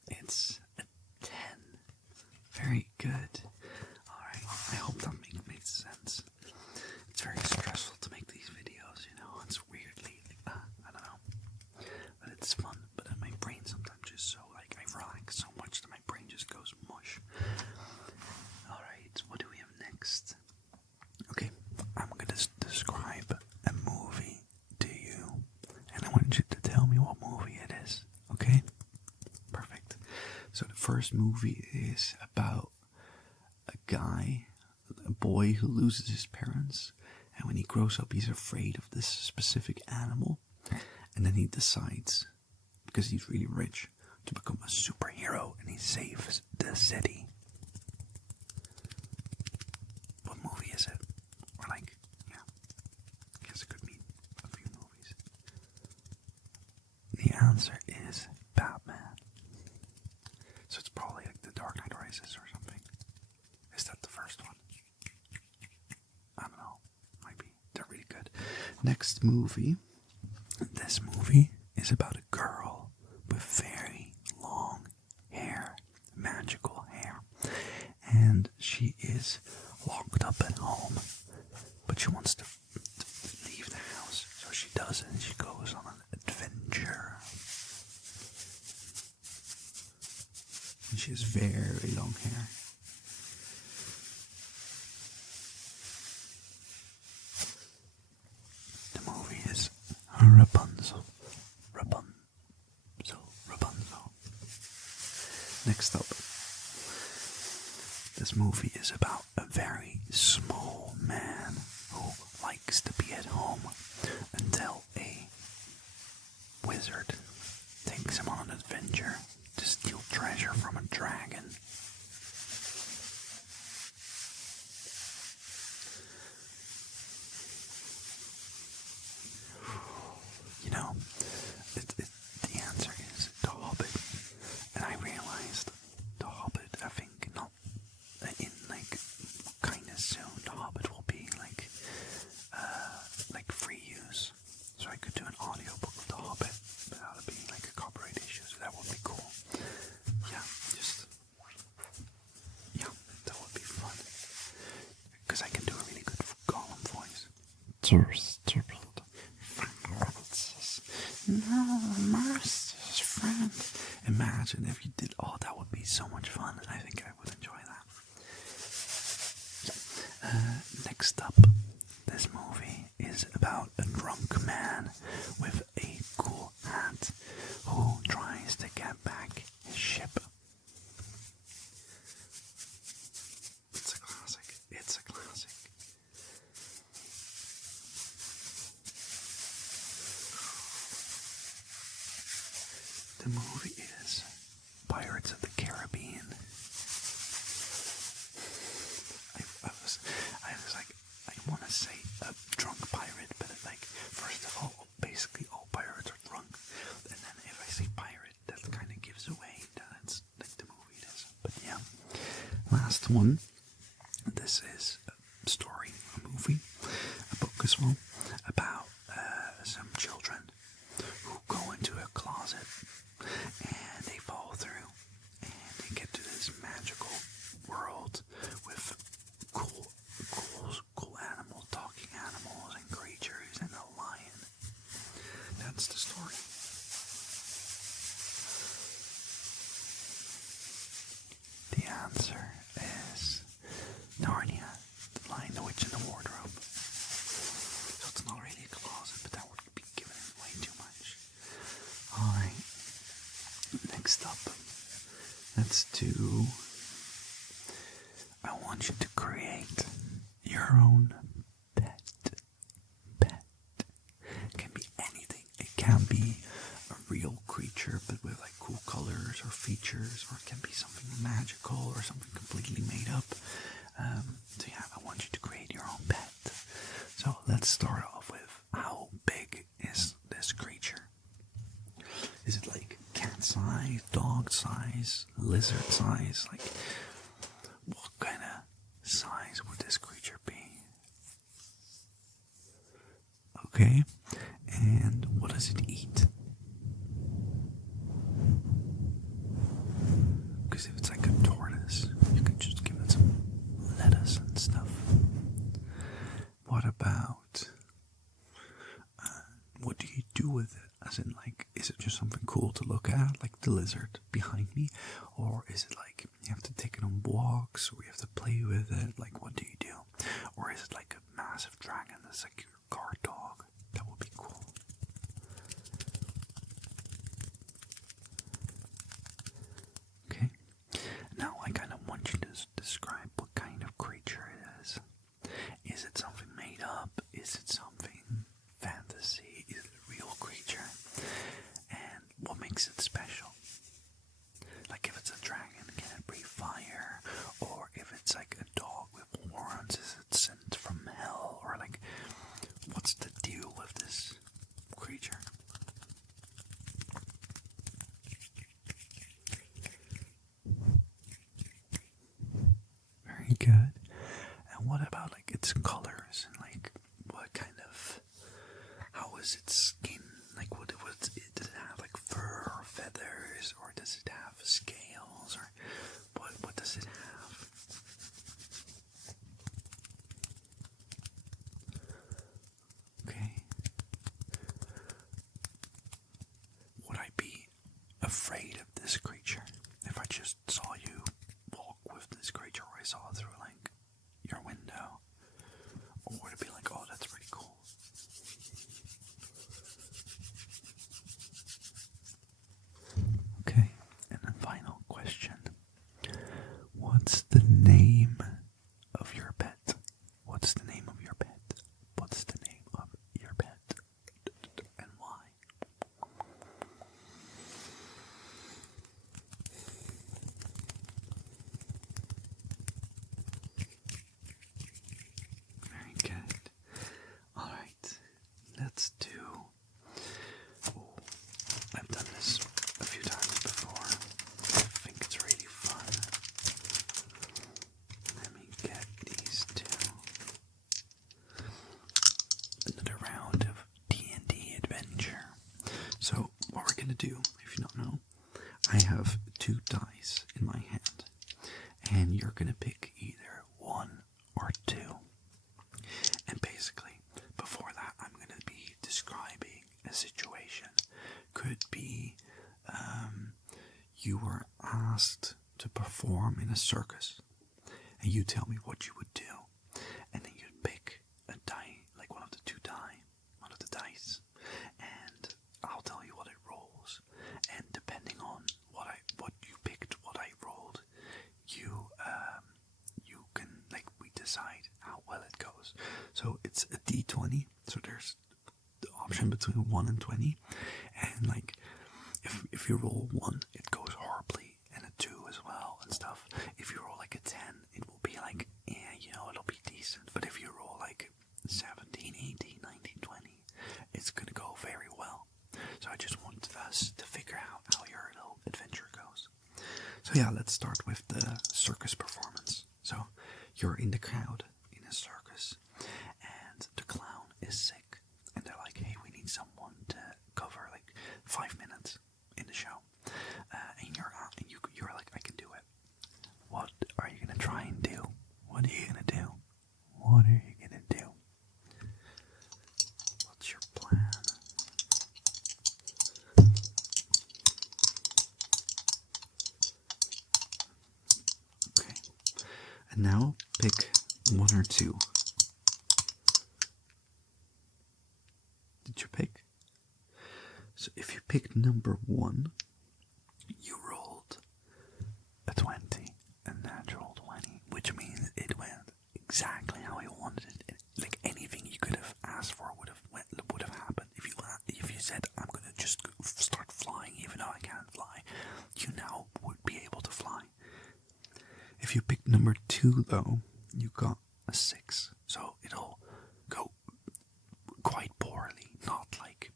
It's a 10. Very good. Alright, I hope that makes sense. It's very stressful to make these videos, you know. It's weirdly, I don't know. But it's fun. But my brain sometimes just so, like, I relax so much that my brain just goes mush. Alright, what do we have next? Okay, I'm going to describe a movie to you. And I want you to tell me what movie it is. Okay? Perfect. So the first movie is about a boy who loses his parents, and when he grows up he's afraid of this specific animal, and then he decides, because he's really rich, to become a superhero, and he saves the city. What movie is it? Or like, yeah, I guess it could mean a few movies. The answer is Batman. So it's probably like The Dark Knight Rises or something. Is that the first one? I don't know. Might be. They're really good. Next movie. This movie is about a girl with very long hair. Magical hair. And she is locked up at home. But she wants to leave the house. So she does, and she goes on an adventure. And she has very long hair. The movie is Rapunzel. Rapunzel. Next up. This movie is about a very small man who likes to be at home until a wizard takes him on an adventure to steal treasure from a dragon. You know, the answer is The Hobbit. And I realized The Hobbit, I think, not in like kind of soon, The Hobbit will be like free use. So I could do an audiobook of The Hobbit without it being like a copyright issue, so that would be cool. Yeah, that would be fun. Because I can do a really good Gollum voice. No, master's friend. Imagine if you did, that would be so much fun, and I think I would enjoy that. Next up, this movie is about a drunk man with a cool hat who tries to get back his ship. It's a classic. The movie is Pirates of the Caribbean. I was like, I want to say a drunk pirate, but like, first of all, basically all pirates are drunk, and then if I say pirate, that kind of gives away that it's like the movie it is. But yeah, last one. This is a story, a movie, a book as well, about some children who go into a closet and they fall through and they get to this magical world with cool animals, talking animals and creatures and a lion. That's the story. The answer is Narnia, The Lion, the Witch, and the Wardrobe. So it's not really a closet, but that would be giving it way too much. Alright. Next up, let's do... I want you to create your own pet. It can be anything. It can be a real creature, but with like cool colors or features, or it can be something magical or something completely made up. So yeah, I want you to create your own pet. let's start off with how big is this creature? Is it like cat size, dog size, lizard size? Like, what kind of size would this creature be? Okay, and what does it eat? Because if it's like a tortoise, you can just give it some lettuce and stuff. What about, what do you do with it? As in, like, is it just something cool to look at, like the lizard behind me? Or is it like you have to take it on walks, or you have to play with it? Like, what do you do? Or is it like a massive dragon that's like your guard dog? That would be cool. Okay. Now I kind of want you to describe what kind of creature it is. Is it something made up? Is it something fantasy? Is it a real creature? And what makes it special? Like, if it's a dragon, can it breathe fire? Or if it's like a dog with horns, is it sent from hell? Or like, what's the deal with this creature? Very good. And what about like its colors and like what kind of, how is its skin? Like what does it have, like fur or feathers, or does it have scales, or what does it have? Okay. Would I be afraid of this creature if I just saw you walk with this creature, or I saw it through like your window? Or would it be like, oh, that's pretty cool? Okay, and then final question. What's the name of your pet? What's the name of your pet? What's the name of your pet? And why? Very good. Alright, let's do... Oh, I've done this a few times before. I think it's really fun. Let me get these two. Another round of D&D adventure. So, what we're gonna do, if you don't know, I have 2 dice in my hand, and you're gonna pick either 1 or 2. And basically, before that, I'm gonna be describing a situation. Could be, you were asked to perform in a circus, and you tell me what you would do, and then you'd pick a die, like one of the 2 die, one of the dice, and I'll tell you what it rolls, and depending on what you picked, what I rolled, you can, like, we decide how well it goes. So it's a D20, so there's the option between 1 and 20, and like, if you roll 1, it goes horribly, and a 2 as well, and stuff. If you roll like a 10, it will be like, yeah, you know, it'll be decent. But if you roll like 17, 18, 19, 20, it's gonna go very well. So I just wanted us to figure out how your little adventure goes. So yeah, let's start with the circus performance. So you're in the crowd in a circus, and the clown is sick, and they're like, hey, we need someone to cover like 5 minutes in the show, and you're like, I can do it. What are you gonna try and do? What are you gonna do? What are you gonna do? What's your plan? Okay, and now pick 1 or 2. Did you pick? So if you picked number 1, you rolled a 20, a natural 20, which means it went exactly how you wanted it. Like, anything you could have asked for would have happened. If you said, I'm gonna just start flying, even though I can't fly, you now would be able to fly. If you picked number 2, though, you got a 6, so it'll go quite poorly, not like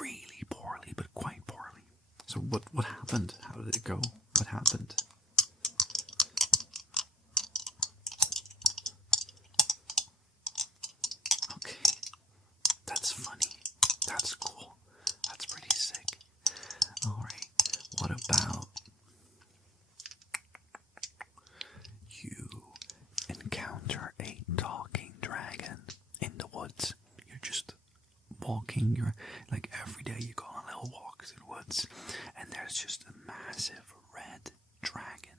really poorly, but quite poorly. So what happened? How did it go? What happened? Okay, that's funny. That's cool. That's pretty sick. Alright, what about you encounter a talking dragon in the woods? You're just walking, you're like every day you go on little walks in the woods, and there's just a massive red dragon,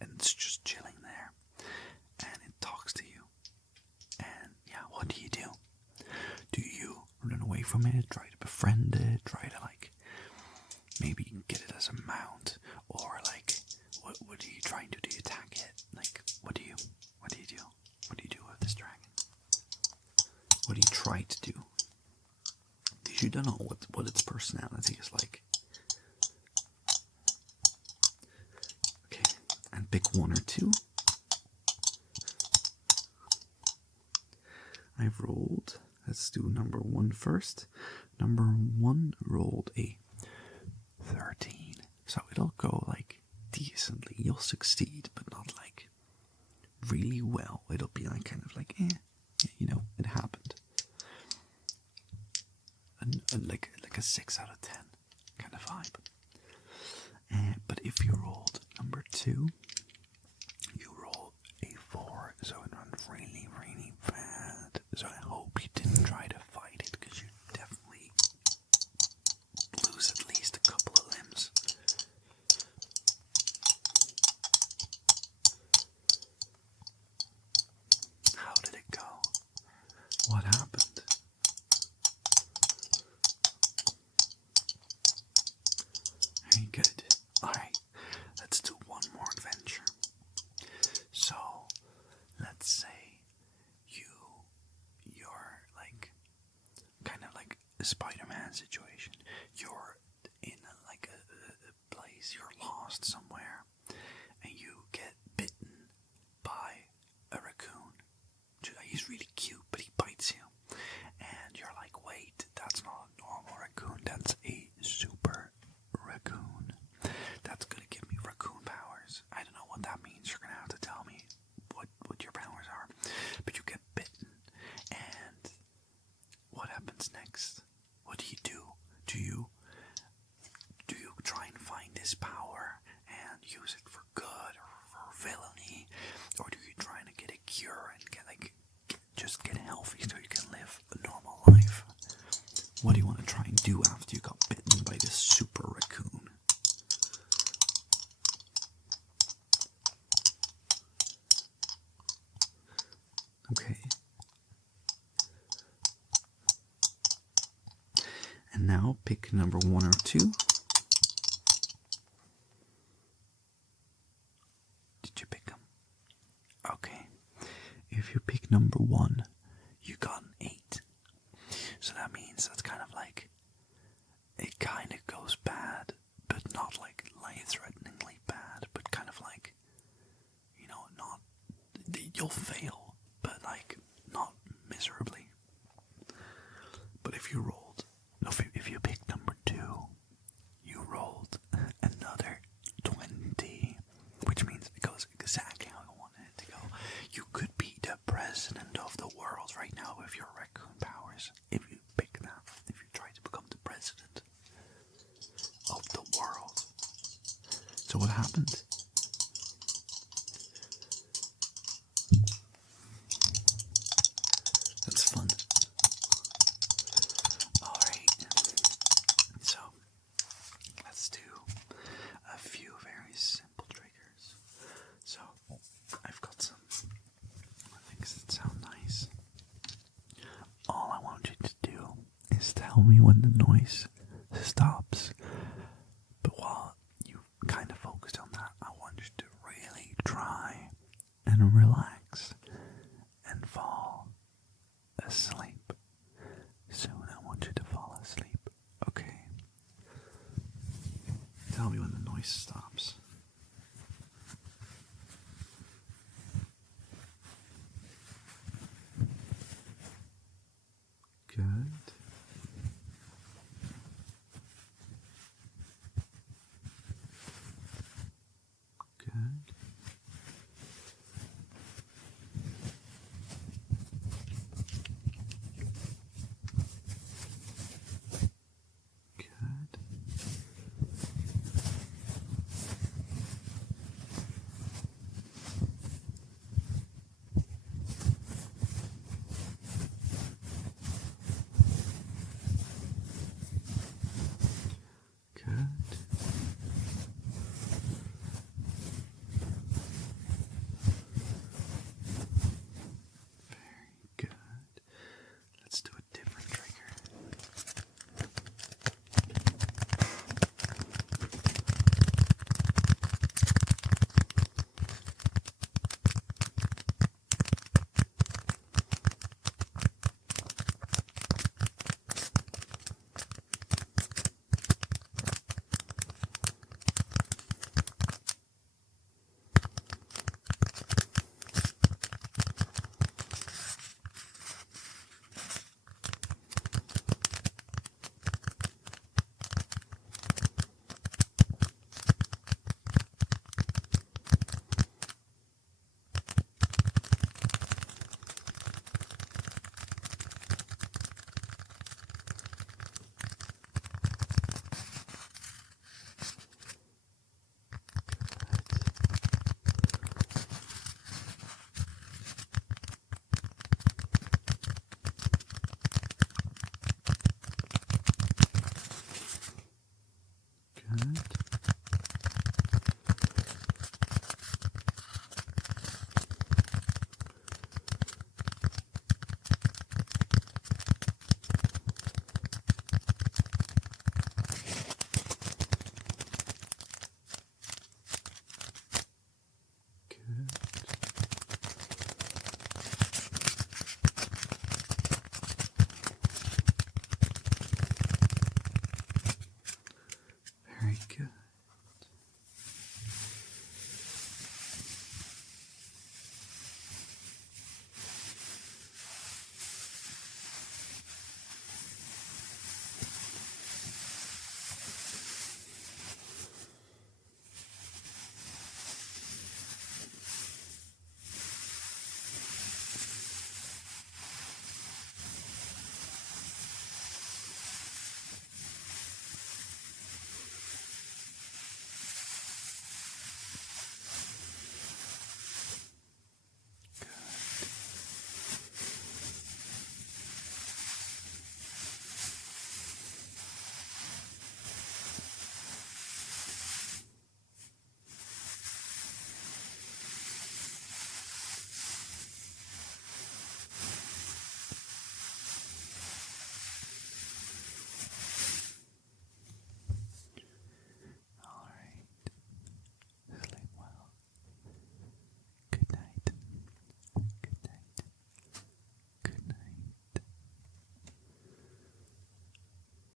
and it's just chilling there, and it talks to you. And yeah, what do? Do you run away from it, try to befriend it, try to like maybe get it as a mount, or like what are you trying to do? You attack it? Like what do you do? What do you do with this dragon? What do you try to do? Because you don't know what its personality is like. Okay, and pick one or two. I've rolled. Let's do number 1 first. Number 1 rolled a 13. So it'll go like decently. You'll succeed, but not like really well. It'll be like kind of like, you know, it happened. And like a 6 out of 10 kind of vibe. But if you rolled number 2, you rolled a 4, so it went really, really bad. So I hope you didn't try to fight it, because you definitely lose at least a couple of limbs. How did it go? What happened? Very good. Alright, let's do one more adventure. So, let's say you're like kind of like a Spider-Man situation. You're in a place, you're lost somewhere, and you get bitten by a raccoon. He's really cute, but he bites you. And you're like, wait, that's not a normal raccoon, that's a super raccoon. That's gonna give me raccoon powers. I don't know what that means. You're gonna have to tell me what your powers are. But you get bitten, and what happens next? What do you do? Do you try and find this power and use it for good or for villainy, or do you try to get a cure and just get healthy so you can live a normal life? What do you want to try and do after you got bitten by this super raccoon? Okay. And now pick number 1 or 2. Did you pick them? Okay. If you pick number 1, you got an 8. So that means that's kind of like, it kind of goes bad, but not like life-threateningly bad, but kind of like, you know, not, you'll fail, but like not miserably. But if you picked number 2, you rolled another 20, which means it goes exactly how I wanted it to go. You could be the president of the world right now with your raccoon powers. If you pick that, if you try to become the president of the world. So what happened? That's fun. Alright. So, let's do a few very simple triggers. So, I've got some things that sound nice. All I want you to do is tell me when the noise stops. But while you kind of focused on that, I want you to really try and relax and fall asleep. Soon I want you to fall asleep. Okay. Tell me when the noise stops.